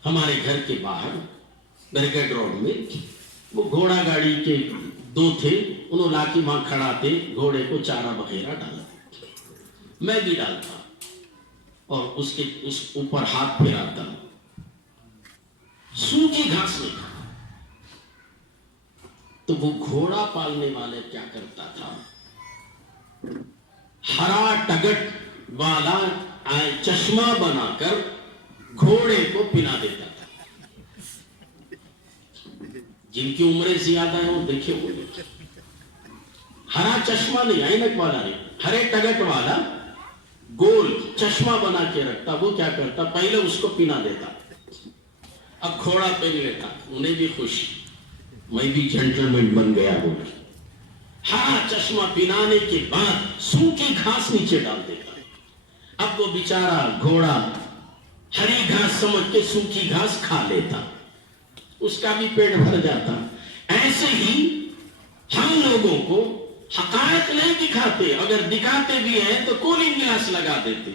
ہمارے گھر کے باہر برگیڈ روڈ میں وہ گھوڑا گاڑی کے دو تھے. انہوں لا کے وہاں کھڑا تھے، گھوڑے کو چارہ وغیرہ ڈالا. میں بھی ڈالتا اور اس کے اوپر ہاتھ پھیراتا. سوکھی گھاس نہیں کھاتا. تو وہ گھوڑا پالنے والے کیا کرتا تھا، ہرا ٹگٹ والا چشمہ بنا کر گھوڑے کو پلا دیتا تھا. جن کی عمریں زیادہ ہیں وہ دیکھے ہوئے. ہرا چشمہ نہیں، عینک والا نہیں، ہرے ٹگٹ والا گول چشمہ بنا کے رکھتا. وہ کیا کرتا، پہلے اس کو پلا دیتا. اب گھوڑا پہن لیتا. انہیں بھی خوشی، میں بھی جنٹلمین بن گیا. بول ہرا چشمہ پہنانے کے بعد سوکھی گھاس نیچے ڈال دیتا. اب وہ بیچارہ گھوڑا ہری گھاس سمجھ کے سوکھی گھاس کھا لیتا. اس کا بھی پیٹ بھر جاتا. ایسے ہی ہم لوگوں کو حقائق نہیں دکھاتے. اگر دکھاتے بھی ہیں تو کولنگ گلاس لگا دیتے.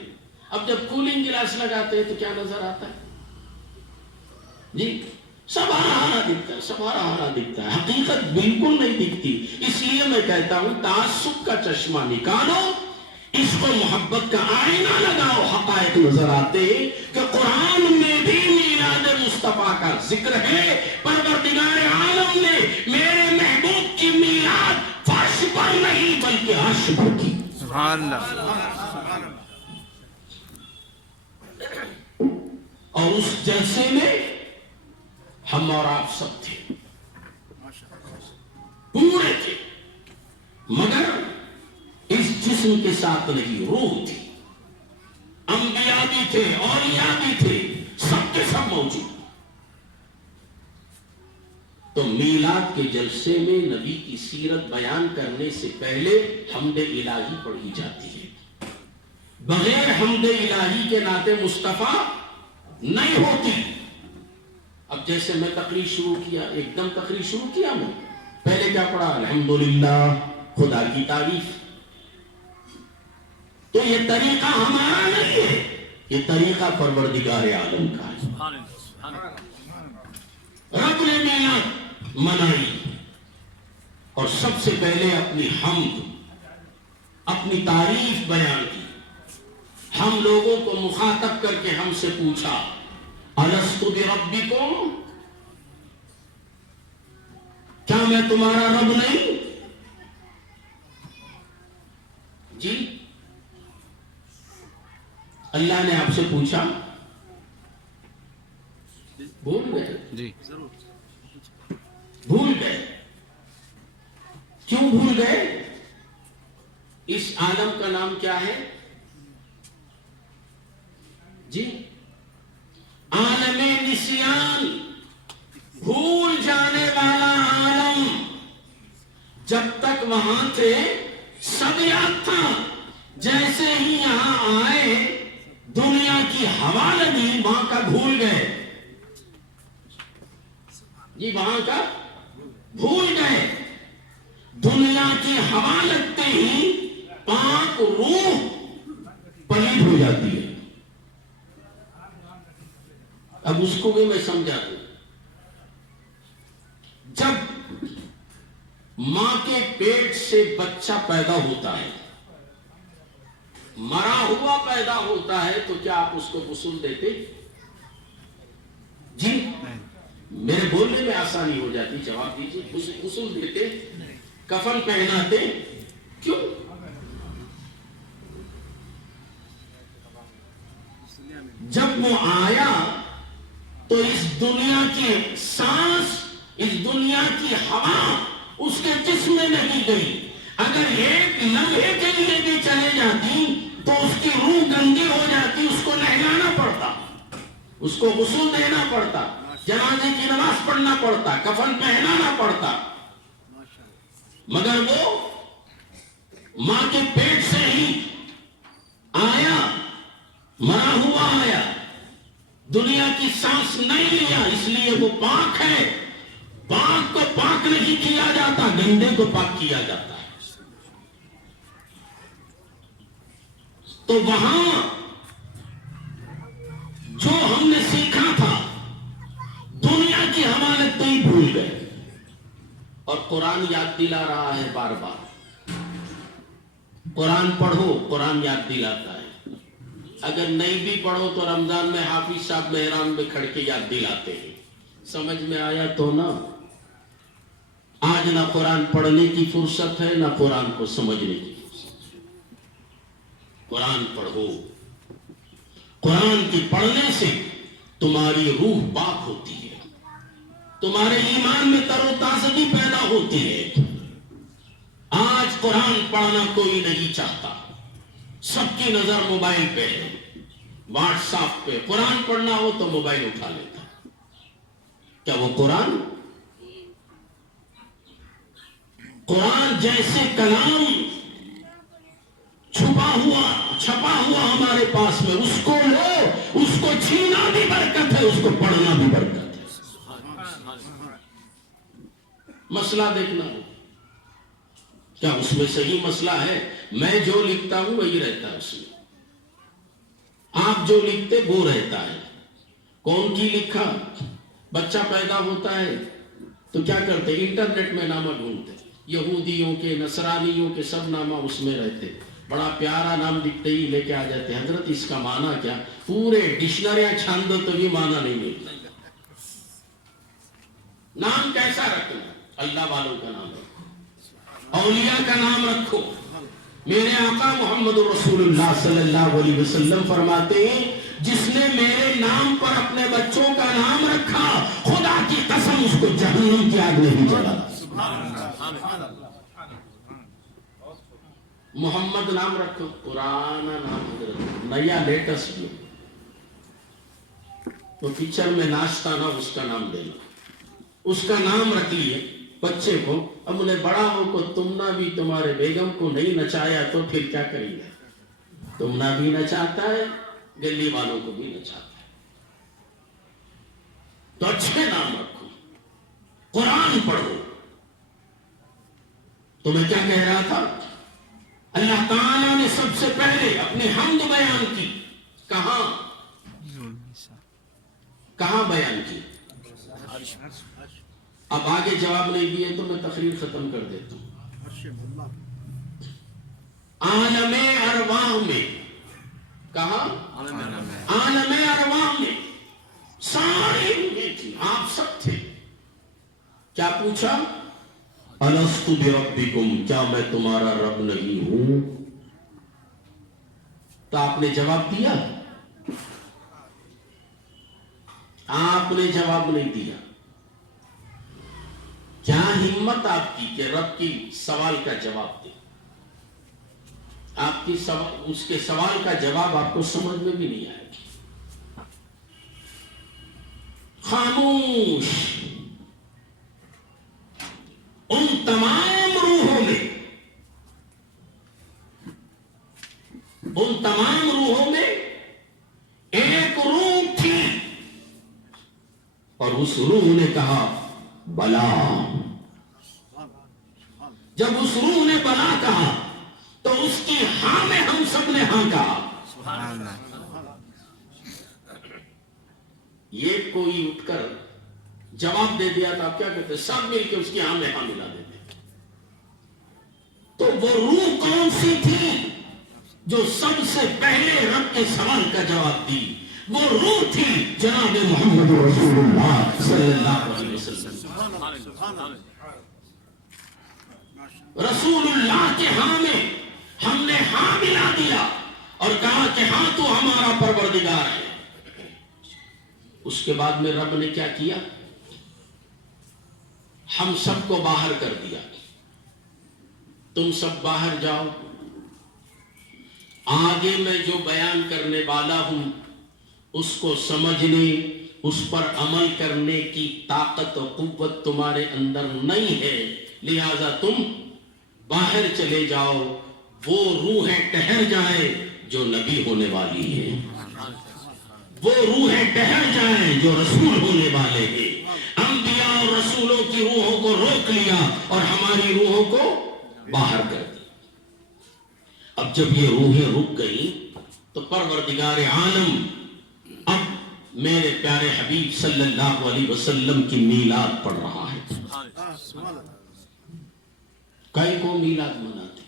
اب جب کولنگ گلاس لگاتے ہیں تو کیا نظر آتا ہے جی؟ سب ہرا ہرا دکھتا ہے، سب ہرا ہرا دکھتا ہے. حقیقت بالکل نہیں دکھتی. اس لیے میں کہتا ہوں تعصب کا چشمہ نکالو، اس کو محبت کا آئینہ لگاؤ. حقائق نظر آتے کہ قرآن میں بھی میلاد مصطفیٰ کا ذکر ہے. پروردگار عالم نے میرے محبوب کی میلاد فرش پر نہیں بلکہ عرش پر کی. سبحان اللہ. اور اس جلسے میں ہم اور آپ سب تھے، پورے تھے، مگر اس جسم کے ساتھ نہیں، روح تھی. انبیاء بھی تھے، اولیاء بھی تھے، سب کے سب موجود. تو میلاد کے جلسے میں نبی کی سیرت بیان کرنے سے پہلے حمد الہی پڑھی جاتی ہے. بغیر حمد الہی کے نعت مصطفیٰ نہیں ہوتی. اب جیسے میں تقریر شروع کیا، ایک دم تقریر شروع کیا، میں پہلے کیا پڑھا؟ الحمدللہ، خدا کی تعریف. تو یہ طریقہ ہمارا نہیں ہے، یہ طریقہ پروردگار عالم کا ہے۔ رب نے میلاد منائی اور سب سے پہلے اپنی حمد، اپنی تعریف بیان کی۔ ہم لوگوں کو مخاطب کر کے ہم سے پوچھا الست بربکم، کیا میں تمہارا رب نہیں؟ جی اللہ نے آپ سے پوچھا، بھول گئے؟ جی بھول گئے۔ کیوں بھول گئے؟ اس عالم کا نام کیا ہے؟ جی عالم نسیان، بھول جانے والا عالم۔ جب تک وہاں تھے سب یاد تھا، جیسے ہی یہاں آئے دنیا کی ہوا لگی وہاں کا بھول گئے۔ جی وہاں کا بھول گئے۔ دنیا کی ہوا لگتے ہی پاک روح پلید ہو جاتی ہے۔ اب اس کو بھی میں سمجھا دوں، جب ماں کے پیٹ سے بچہ پیدا ہوتا ہے، مرا ہوا پیدا ہوتا ہے، تو کیا آپ اس کو غسل دیتے؟ جی میرے بولنے میں آسانی ہو جاتی، جواب دیجیے۔ غسل دیتے، کفن پہناتے، کیوں؟ جب وہ آیا تو اس دنیا کی سانس، اس دنیا کی ہوا اس کے جسم میں نہیں گئی۔ اگر ایک لمحے کے لیے بھی چلے جاتی تو اس کی روح گندی ہو جاتی، اس کو نہلانا پڑتا، اس کو غسل دینا پڑتا، جنازے کی نماز پڑھنا پڑتا، کفن پہنانا پڑتا۔ مگر وہ ماں کے پیٹ سے ہی آیا، مرا ہوا آیا، دنیا کی سانس نہیں لیا، اس لیے وہ پاک ہے۔ پاک کو پاک نہیں کیا جاتا، گندے کو پاک کیا جاتا ہے۔ تو وہاں جو ہم نے سیکھا تھا دنیا کی حمالت تو ہی بھول گئے، اور قرآن یاد دلا رہا ہے بار بار۔ قرآن پڑھو، قرآن یاد دلاتا ہے۔ اگر نہیں بھی پڑھو تو رمضان میں حافظ صاحب محراب میں کھڑ کے یاد دلاتے ہیں۔ سمجھ میں آیا تو نا؟ آج نہ قرآن پڑھنے کی فرصت ہے، نہ قرآن کو سمجھنے کی فرصت ہے۔ قرآن پڑھو، قرآن کی پڑھنے سے تمہاری روح پاک ہوتی ہے، تمہارے ایمان میں تر و تازگی پیدا ہوتی ہے۔ آج قرآن پڑھنا کوئی نہیں چاہتا، سب کی نظر موبائل پہ ہے، واٹس ایپ پہ۔ قرآن پڑھنا ہو تو موبائل اٹھا لیتا۔ کیا وہ قرآن جیسے کلام چھپا ہوا ہمارے پاس میں، اس کو لو، اس کو چھینا بھی برکت ہے، اس کو پڑھنا بھی برکت ہے۔ مسئلہ دیکھنا ہو کیا اس میں صحیح مسئلہ ہے؟ میں جو لکھتا ہوں وہی رہتا ہے اس میں، آپ جو لکھتے وہ رہتا ہے۔ کون کی لکھا؟ بچہ پیدا ہوتا ہے تو کیا کرتے؟ انٹرنیٹ میں نامہ ڈھونڈتے، یہودیوں کے، نصرانیوں کے سب نامہ اس میں رہتے، بڑا پیارا نام دکھتے ہی لے کے آ جاتے۔ حضرت اس کا معنی کیا؟ پورے ڈکشنریاں چھان دو تو بھی معنی نہیں ملتا۔ نام کیسا رکھنا؟ اللہ والوں کا نام رکھو، اولیاء کا نام رکھو۔ میرے آقا محمد رسول اللہ صلی اللہ علیہ وسلم فرماتے ہیں جس نے میرے نام پر اپنے بچوں کا نام رکھا، خدا کی قسم اس کو جہنم کی آگ نہیں جلا۔ محمد نام رکھو، پرانا نام حضرت، نیا لیٹسٹ لو۔ تو کچن میں ناشتہ نہ اس کا نام دینا، اس کا نام رکھ لیے بچے کو۔ اب انہیں بڑا ہو کو تم نہ بھی تمہارے بیگم کو نہیں نچایا تو پھر کیا کریں گے؟ تم نہ بھی نچاتا ہے، گلی والوں کو بھی نچاتا ہے۔ تو اچھے نام رکھو، قرآن پڑھو۔ تو میں کیا کہہ رہا تھا؟ اللہ تعالیٰ نے سب سے پہلے اپنی حمد بیان کی. کہاں بیان کی؟ اب آگے جواب نہیں دیے تو میں تقریر ختم کر دیتا ہوں. عالم ارواح میں. کہاں؟ عالم ارواح میں ساری روحیں تھی، آپ سب تھے. کیا پوچھا؟ الست بربکم، کیا میں تمہارا رب نہیں ہوں؟ تو آپ نے جواب دیا؟ آپ نے جواب نہیں دیا. کیا ہمت آپ کی کہ رب کی سوال کا جواب دے؟ آپ کی اس کے سوال کا جواب آپ کو سمجھ میں بھی نہیں آئے گا. خاموش. ان تمام روحوں میں ایک روح تھی، اور اس روح نے کہا بلا. جب اس روح نے بلا کہا تو اس کی ہاں میں ہم سب نے ہاں کہا. یہ کوئی اٹھ کر جواب دے دیا تھا، آپ کیا کہتے؟ سب مل کے اس کی ہاں میں ہاں ملا دیتے. تو وہ روح کون سی تھی جو سب سے پہلے رب کے سوال کا جواب دی؟ وہ روح تھی جناب محمد رسول اللہ صلی اللہ علیہ وسلم. رسول اللہ کے ہاں میں ہم نے ہاں ملا دیا اور کہا کہ ہاں تو ہمارا پروردگار ہے. اس کے بعد میں رب نے کیا کیا؟ ہم سب کو باہر کر دیا. تم سب باہر جاؤ. آگے میں جو بیان کرنے والا ہوں اس کو سمجھنے، اس پر عمل کرنے کی طاقت و قوت تمہارے اندر نہیں ہے، لہذا تم باہر چلے جاؤ. وہ روحیں ٹھہر جائیں جو نبی ہونے والی ہے، وہ روحیں ٹھہر جائیں جو رسول ہونے والے ہیں. انبیاء اور رسولوں کی روحوں کو روک لیا اور ہماری روحوں کو باہر کر دیا. اب جب یہ روحیں رک گئیں تو پروردگار عالم اب میرے پیارے حبیب صلی اللہ علیہ وسلم کی میلاد پڑھ رہا ہے. کئی کو میلاد مناتے،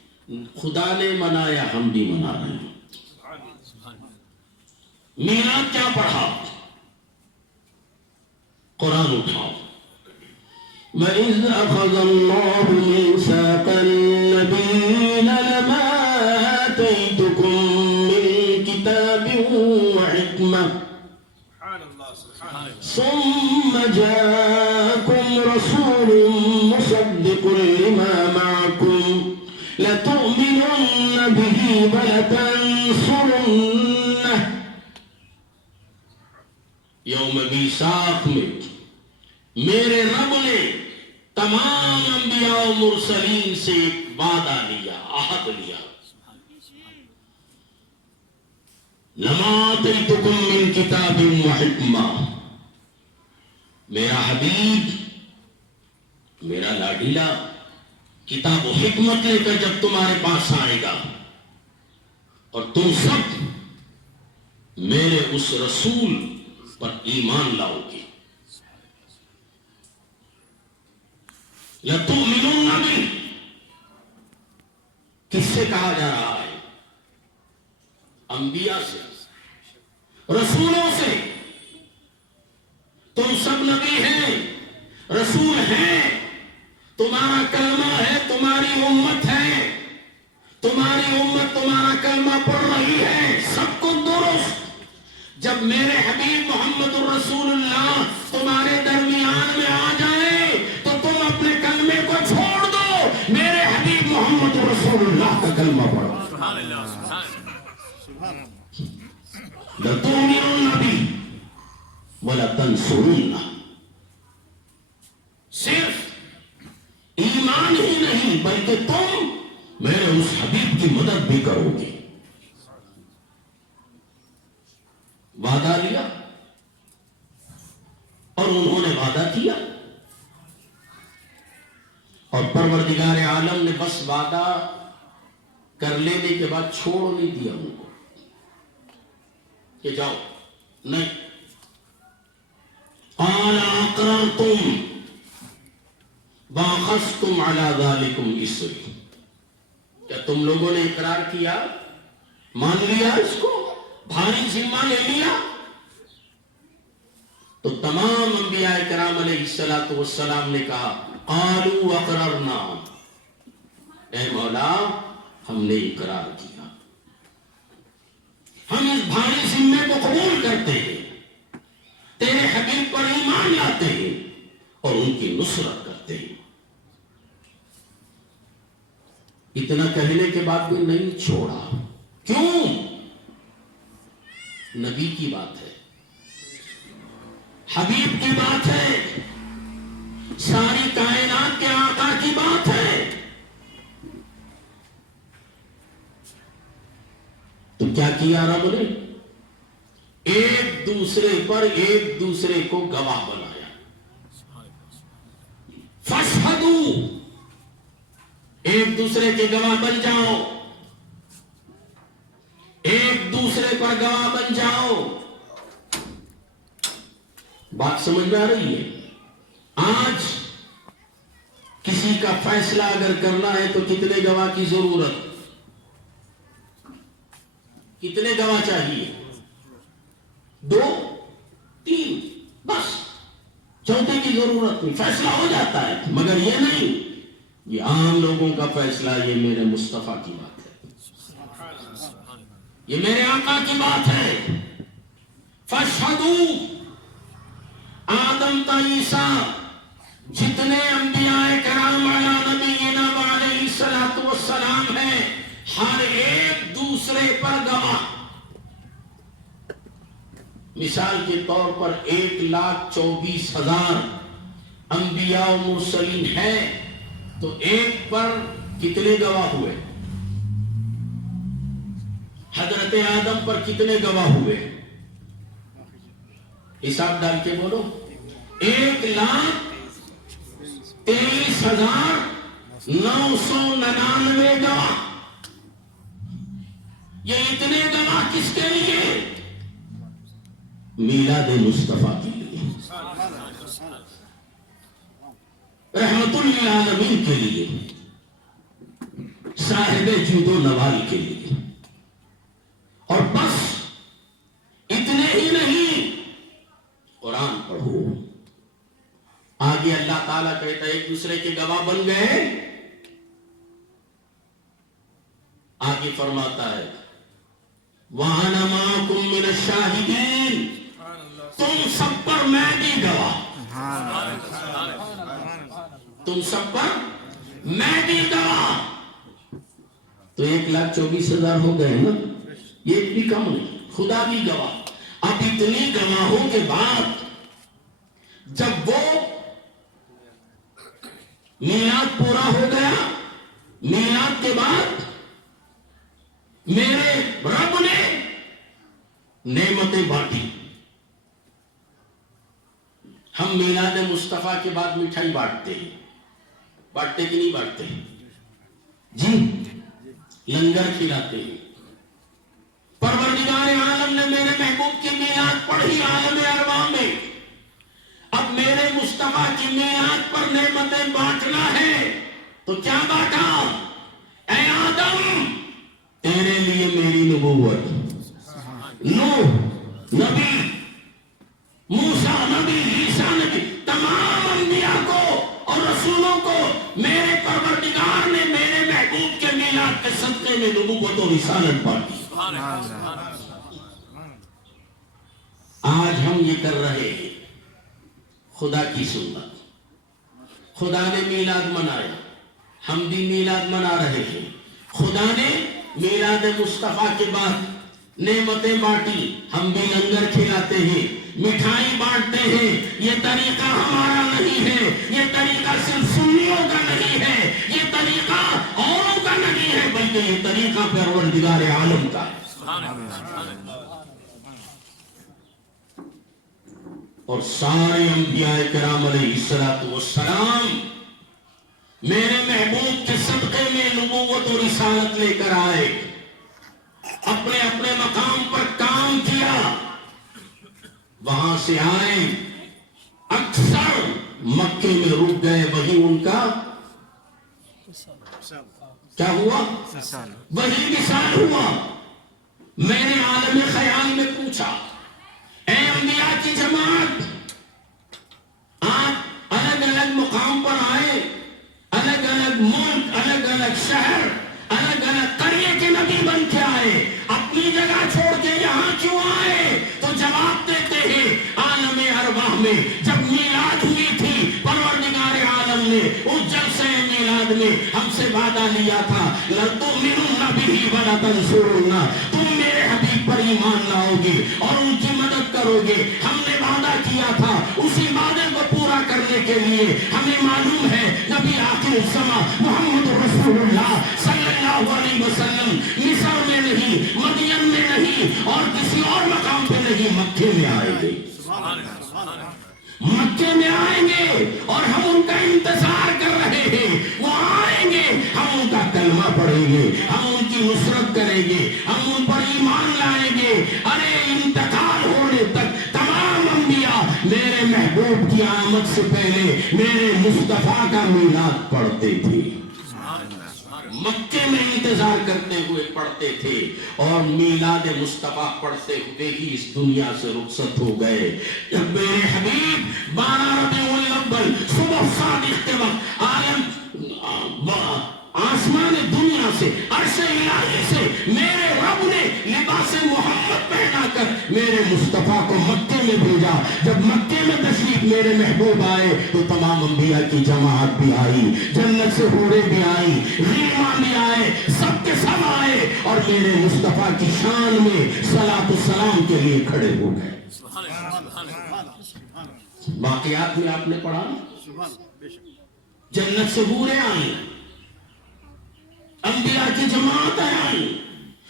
خدا نے منایا، ہم بھی منا رہے ہیں. میلاد کیا پڑھا؟ قرآن اٹھاؤ. وَإِذْ أَخَذَ اللَّهُ مِيثَاقَ النَّبِيِّينَ لَمَا آتَيْتُكُم مِّن كِتَابٍ وَحِكْمَةٍ ثُمَّ جَاءَكُمْ رَسُولٌ مُصَدِّقٌ لِّمَا مَعَكُمْ لَتُؤْمِنُنَّ بِهِ وَلَتَنصُرُنَّهُ. یوم میثاق میں میرے رب نے تمام انبیاء و مرسلین سے ایک وعدہ لیا، عہد لیا. لما آتیتکم من کتاب و حکمہ. میرا حبیب، میرا لاڈیلا کتاب و حکمت لے کر جب تمہارے پاس آئے گا اور تم سب میرے اس رسول پر ایمان لاؤ گے. لَتُؤْمِنُنَّ بِهِ. کس سے کہا جا رہا ہے؟ انبیاء سے، رسولوں سے. تم سب نبی ہیں، رسول ہیں، تمہارا کلمہ ہے، تمہاری امت ہے، تمہاری امت تمہارا کلمہ پڑھ رہی ہے، سب کو درست. جب میرے حبیب محمد الرسول اللہ تمہارے درمیان میں آ جائے تو تم اپنے کلمے کو چھوڑ دو، میرے حبیب محمد الرسول اللہ کا کلمہ پڑھو. لَتُؤْمِنُنَّ بِهِ وَلَتَنصُرُنَّهُ. صرف ایمان ہی نہیں بلکہ تم میرے اس حبیب کی مدد بھی کرو گے. وعدہ لیا اور انہوں نے وعدہ کیا، اور پروردگار عالم نے بس وعدہ کر لینے کے بعد چھوڑ نہیں دیا ان کو کہ جاؤ، نہیں. قال اقررتم واخذتم على ذلكم اسری، کیا تم لوگوں نے اقرار کیا، مان لیا، اس کو بھاری ذمہ لے لیا؟ تو تمام انبیاء کرام علیہ السلام نے کہا قالوا اقررنا، اے مولا ہم نے اقرار کیا، ہم اس بھاری ذمے کو قبول کرتے ہیں، تیرے حبیب پر ایمان لاتے ہیں اور ان کی نصرت کرتے ہیں. اتنا کہنے کے بعد بھی نہیں چھوڑا. کیوں؟ نبی کی بات ہے، حبیب کی بات ہے، ساری کائنات کے آقا کی بات ہے. تو کیا کیا رب نے؟ ایک دوسرے پر ایک دوسرے کو گواہ بنایا. فاشہدوا، ایک دوسرے کے گواہ بن جاؤ، ایک دوسرے پر گواہ بن جاؤ. بات سمجھ میں آ رہی ہے؟ آج کسی کا فیصلہ اگر کرنا ہے تو کتنے گواہ کی ضرورت؟ کتنے گواہ چاہیے؟ 2 3 بس، چوتھے کی ضرورت نہیں، فیصلہ ہو جاتا ہے. مگر یہ نہیں، یہ عام لوگوں کا فیصلہ، یہ میرے مصطفیٰ کی بات ہے، یہ میرے آقا کی بات ہے. فاشہدوا، آدم تا عیسیٰ جتنے انبیاء کرام علی نبینا علیہ السلام ہیں، ہر ایک دوسرے پر گواہ. مثال کے طور پر 1,24,000 انبیاء و مرسلین ہیں، تو ایک پر کتنے گواہ ہوئے؟ حضرت آدم پر کتنے گواہ ہوئے؟ حساب ڈال کے بولو. 1,23,999 گواہ. یہ اتنے گواہ کس کے لیے؟ میلاد مصطفیٰ کے لیے، رحمت للعالمین کے لیے، صاحب جود و نوال کے لیے. اور بس اتنے ہی نہیں، قرآن پڑھو. آگے اللہ تعالیٰ کہتا ہے ایک دوسرے کے گواہ بن گئے. آگے فرماتا ہے وَأَنَا مَعَكُم مِّنَ الشَّاهِدِينَ، تم سب پر میں بھی گواہ، تم سب پر میں بھی گواہ. تو 1,24,000 ہو گئے نا، یہ بھی کم نہیں، خدا بھی گواہ. اب اتنی گواہوں کے بعد جب وہ میلاد پورا ہو گیا، میلاد کے بعد میرے رب نے نعمتیں بانٹی. ہم میلاد مصطفیٰ کے بعد مٹھائی بانٹتے ہیں، بانٹتے کہ نہیں بانٹتے؟ جی، لنگر کھلاتے ہیں. پروردگار عالم نے میرے محبوب کی میلاد پڑھی عالم ارواح میں. اب میرے مصطفیٰ کی میلاد پر نعمتیں بانٹنا ہے تو کیا بانٹا؟ اے آدم، تیرے لیے میری نبوت، نوح نبی، موسیٰ نبی، عیسیٰ نبی، تمام انبیاء کو اور رسولوں کو میرے پروردگار نے میرے محبوب کے میلاد کے صدقے میں نبوت اور رسالت بانٹی. آج ہم یہ کر رہے ہیں، خدا کی سنت. خدا نے میلاد منایا، ہم بھی میلاد منا رہے ہیں. خدا نے میلاد مصطفیٰ کے بعد نعمتیں بانٹی، ہم بھی لنگر کھلاتے ہیں، مٹھائی بانٹتے ہیں. یہ طریقہ ہمارا نہیں ہے، یہ طریقہ صرف سنیوں کا نہیں ہے، یہ طریقہ اوروں کا نہیں ہے، بلکہ یہ طریقہ پروردگار عالم کا ہے. اور سارے انبیاء کرام علیہ السلام میرے محبوب کے صدقے میں نبوت و رسالت لے کر آئے، اپنے اپنے مقام پر کام کیا، وہاں سے آئے، اکثر مکے میں رک گئے، وہی ان کا کیا ہوا؟ وہی مثال ہوا۔ میں نے عالم خیال میں پوچھا، اے انبیاء کی جماعت، آپ الگ الگ مقام پر آئے، الگ الگ ملک، الگ الگ شہر، الگ الگ قریے کے نبی بن کے آئے، اپنی جگہ چھوڑ کے یہاں کیوں آئے؟ تو جواب دیتے ہیں، عالم ارواح میں جب میلاد ہوئی تھی، پروردگار عالم نے اس جلسہ میلاد میں ہم سے وعدہ لیا تھا، لَتُؤْمِنُنَّ بِهِ وَلَتَنْصُرُنَّ، تم میرے حبیب پر ایمان لاؤ گے اور ان کی مدد کرو گے۔ ہم نے وعدہ کیا تھا، اسی وعدے کو پورا کرنے کے لیے ہمیں معلوم ہے نبی آخر الزمان محمد رسول اللہ صلی اللہ علیہ وسلم مصر میں نہیں، مدین میں نہیں، اور کسی اور مقام پہ نہیں، مکے میں آئیں گے، مکے میں آئیں گے، اور ہم ان کا انتظار کر رہے ہیں۔ وہ آئیں گے، ہم ان کا کلمہ پڑھیں گے، ہم ان کی نصرت کریں گے، ہم ان پر ایمان لائیں گے۔ ارے انتقال ہونے تک تمام انبیاء میرے محبوب کی آمد سے پہلے میرے مصطفیٰ کا میلاد پڑھتے تھے، مکے میں انتظار کرتے ہوئے پڑھتے تھے، اور میلاد مصطفیٰ پڑھتے ہوئے ہی اس دنیا سے رخصت ہو گئے۔ جب میرے حبیب 12 ربیع الاول صبح صادق کے وقت عالم آسمان دنیا سے، عرش الہی سے میرے رب نے لباس محمد پہنا کر میرے مصطفیٰ کو مکے میں بھیجا، جب مکے میں تشریف میرے محبوب آئے تو تمام انبیاء کی جماعت بھی آئی، جنت سے حوریں بھی آئی، غلمان بھی آئے، سب کے سب آئے، اور میرے مصطفیٰ کی شان میں صلاۃ السلام کے لیے کھڑے ہو گئے۔ واقعات میں آپ نے پڑھا، جنت سے حوریں آئیں، انبیاء کی جماعت آئی،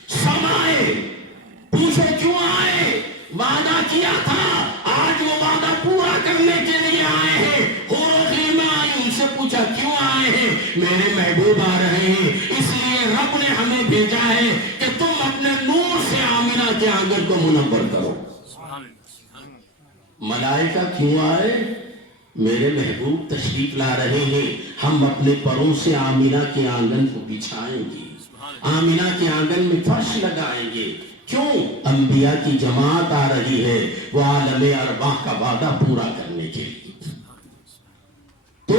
سب آئے، پوچھو کیوں آئے؟ وعدہ کیا تھا، آج وہ وعدہ پورا کرنے کے لیے آئے ہیں۔ حور و غلمان آئی، ان سے پوچھا کیوں آئے ہیں؟ میرے محبوب آ رہے ہیں، اس لیے رب نے ہمیں بھیجا ہے کہ تم اپنے نور سے آمنہ کے آنگن کو منور کرو۔ ملائکہ کیوں آئے؟ میرے محبوب تشریف لا رہے ہیں، ہم اپنے پروں سے آمنہ کے آنگن کو بچھائیں گے، آمنہ کے آنگن میں فرش لگائیں گے۔ کیوں؟ انبیاء کی جماعت آ رہی ہے، وہ عالم ارواح کا وعدہ پورا کرنے کے لیے۔ تو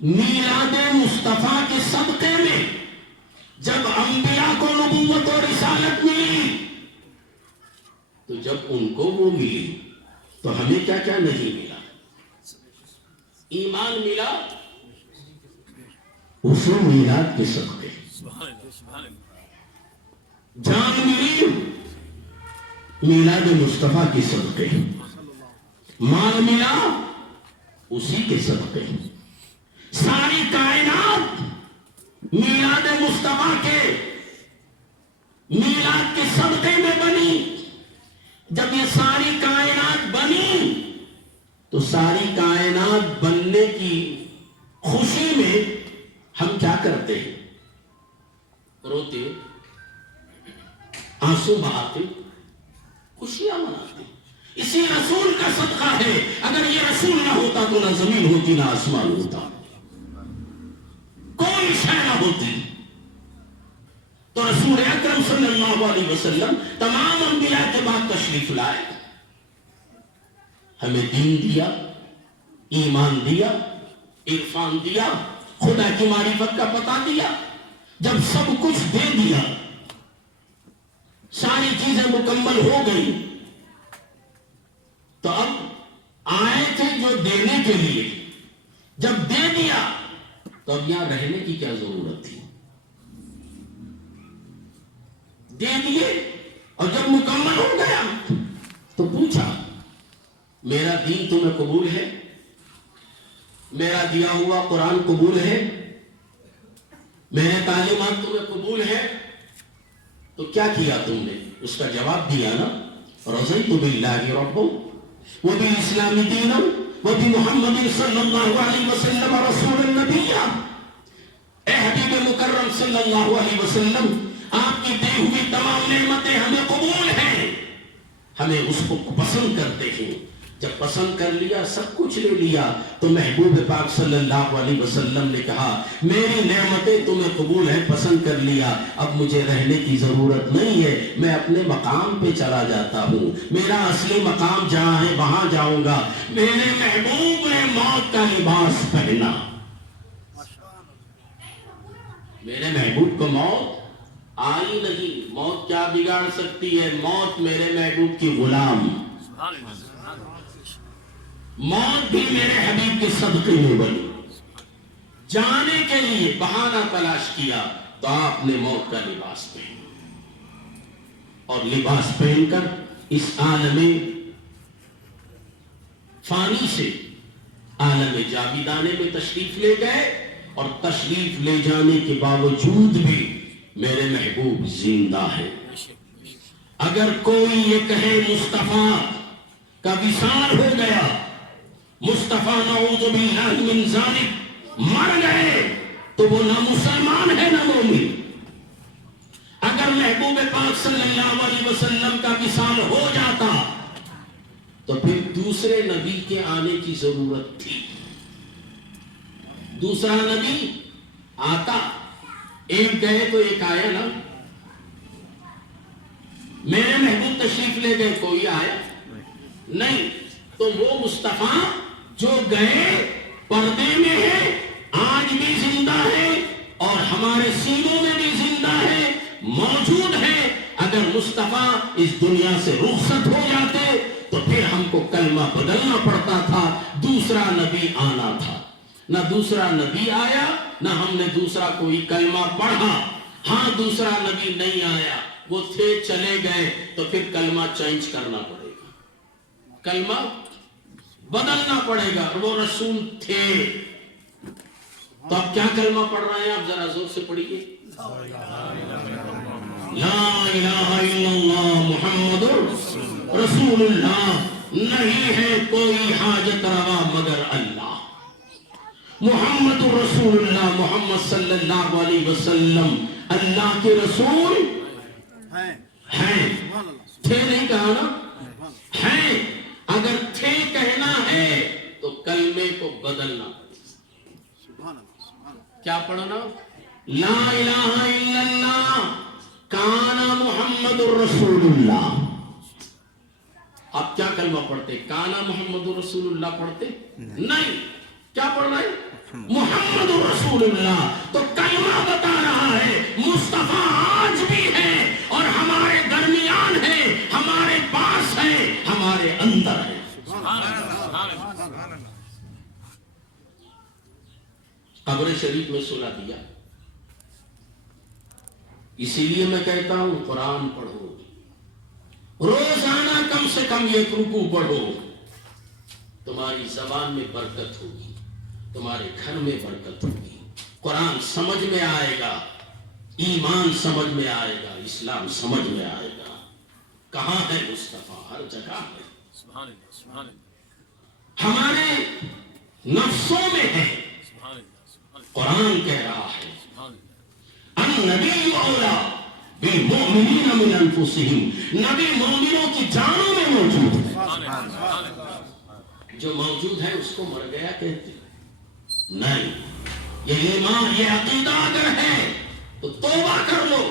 میلاد مصطفیٰ کے صدقے میں جب انبیاء کو نبوت اور رسالت ملی، تو جب ان کو وہ ملی تو ہمیں کیا کیا نہیں ملا؟ ایمان ملا اسی میلاد کے صدقے، جان ملی میلاد مصطفیٰ کے صدقے، مال ملا اسی کے صدقے، ساری کائنات میلاد مصطفیٰ کے میلاد کے صدقے میں بنی۔ جب یہ ساری کائنات بنی تو ساری کائنات بننے کی خوشی میں ہم کیا کرتے ہیں؟ روتے، آنسو بہاتے، خوشیاں مناتے۔ اسی رسول کا صدقہ ہے، اگر یہ رسول نہ ہوتا تو نہ زمین ہوتی نہ آسمان ہوتا، کوئی شے نہ ہوتی۔ تو رسول اکرم صلی اللہ علیہ وسلم تمام انبیاء کے بعد تشریف لائے، ہمیں دین دیا، ایمان دیا، عرفان دیا، خدا کی معرفت کا پتہ دیا۔ جب سب کچھ دے دیا، ساری چیزیں مکمل ہو گئی، تو اب آئے تھے جو دینے کے لیے، جب دے دیا تو اب یہاں رہنے کی کیا ضرورت تھی؟ دے دیے، اور جب مکمل ہو گیا تو پوچھا میرا دین تمہیں قبول ہے؟ میرا دیا ہوا قرآن قبول ہے؟ میرے تعلیمات تمہیں قبول ہے؟ تو کیا کیا تم نے؟ اس کا جواب دیا نا، رضیت باللہ ربا وبالاسلام دینا وبمحمد صلی اللہ علیہ وسلم رسول النبی، اے حبیب مکرم صلی اللہ علیہ وسلم، آپ کی دی ہوئی تمام نعمتیں ہمیں قبول ہیں، ہمیں اس کو پسند کرتے ہیں۔ جب پسند کر لیا، سب کچھ لے لیا، تو محبوب پاک صلی اللہ علیہ وسلم نے کہا میری نعمتیں تمہیں قبول ہیں، پسند کر لیا، اب مجھے رہنے کی ضرورت نہیں ہے، میں اپنے مقام پہ چلا جاتا ہوں، میرا اصلی مقام جہاں ہے وہاں جاؤں گا۔ میرے محبوب نے موت کا لباس پہنا، میرے محبوب کو موت آئی نہیں، موت کیا بگاڑ سکتی ہے؟ موت میرے محبوب کی غلام، موت بھی میرے حبیب کے صدقے میں بنی۔ جانے کے لیے بہانہ تلاش کیا تو آپ نے موت کا لباس پہنا، اور لباس پہن کر اس عالم فانی سے عالم جاویدانے میں تشریف لے گئے، اور تشریف لے جانے کے باوجود بھی میرے محبوب زندہ ہے۔ اگر کوئی یہ کہے مصطفیٰ کا وصال ہو گیا، مصطفیٰ نعوذ باللہ من ذالک مر گئے، تو وہ نہ مسلمان ہے نہ مومن۔ اگر محبوب پاک صلی اللہ علیہ وسلم کا وصال ہو جاتا تو پھر دوسرے نبی کے آنے کی ضرورت تھی، دوسرا نبی آتا، ایک گئے تو ایک آیا نا۔ میرے محبوب تشریف لے گئے، کوئی آیا نہیں، تو وہ مصطفیٰ جو گئے پردے میں ہے، آج بھی زندہ ہے اور ہمارے سینوں میں بھی زندہ ہے، موجود ہے۔ اگر مصطفیٰ اس دنیا سے رخصت ہو جاتے تو پھر ہم کو کلمہ بدلنا پڑتا تھا، دوسرا نبی آنا تھا۔ نہ دوسرا نبی آیا، نہ ہم نے دوسرا کوئی کلمہ پڑھا۔ ہاں دوسرا نبی نہیں آیا، وہ تھے چلے گئے، تو پھر کلمہ چینج کرنا پڑے گا، کلمہ بدلنا پڑے گا۔ وہ رسول تھے، تو اب کیا کلمہ پڑھ رہے ہیں آپ؟ ذرا زور سے پڑھیے، لا الہ الا اللہ محمد رسول اللہ، نہیں ہے کوئی حاجت روا مگر اللہ، محمد رسول اللہ، محمد صلی اللہ علیہ وسلم اللہ کے رسول ہیں۔ تھے نہیں کہا نا، ہیں۔ اگر تھے کہنا ہے تو کلمے کو بدلنا، کیا پڑھنا؟ لا الہ الا اللہ کان محمد الرسول اللہ۔ آپ کیا کلمہ پڑھتے؟ کانا محمد رسول اللہ پڑھتے نہیں، کیا پڑھ رہے ہیں؟ محمد رسول اللہ۔ تو کلمہ بتا رہا ہے مصطفیٰ آج بھی ہے اور ہمارے درمیان ہے، ہمارے پاس ہے، ہمارے اندر ہے۔ قبر شریف میں سلا دیا، اسی لیے میں کہتا ہوں قرآن پڑھو، روزانہ کم سے کم ایک رکوع پڑھو، تمہاری زبان میں برکت ہوگی، تمہارے گھر میں برکت ہوگی، قرآن سمجھ میں آئے گا، ایمان سمجھ میں آئے گا، اسلام سمجھ میں آئے گا۔ کہاں ہے مصطفیٰ؟ ہر جگہ ہے، ہمارے نفسوں میں ہے۔ قرآن کہہ رہا ہے النبی اولا بالمؤمنین من انفسہم، نبی مومنوں کی جانوں میں موجود ہے۔ جو موجود ہے اس کو مر گیا کہتے نہیں، یہ ایمان، یہ عقیدہ اگر ہے تو توبہ کر لو،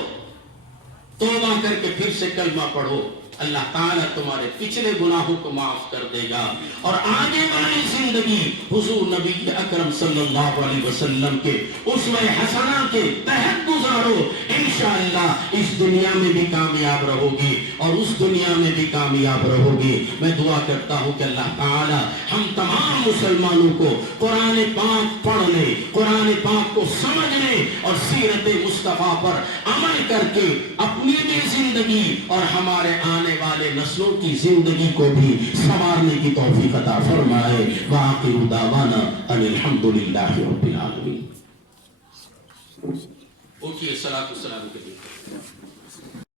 توبہ کر کے پھر سے کلمہ پڑھو، اللہ تعالیٰ تمہارے پچھلے گناہوں کو معاف کر دے گا، اور آگے والی زندگی حضور نبی اکرم صلی اللہ علیہ وسلم کے اسوہ حسنہ کے تحت گزارو، انشاءاللہ اس دنیا میں بھی کامیاب رہو گی اور اس دنیا میں بھی کامیاب رہو گی۔ میں دعا کرتا ہوں کہ اللہ تعالیٰ ہم تمام مسلمانوں کو قرآن پاک پڑھنے، قرآن پاک کو سمجھنے اور سیرت مصطفیٰ پر عمل کر کے اپنی بھی زندگی اور ہمارے آنے والے نسلوں کی زندگی کو بھی سنوارنے کی توفیق عطا فرمائے۔ وآخر دعوانا ان الحمدللہ رب العالمین۔ اٹھیے، صلاۃ والسلام کے لیے۔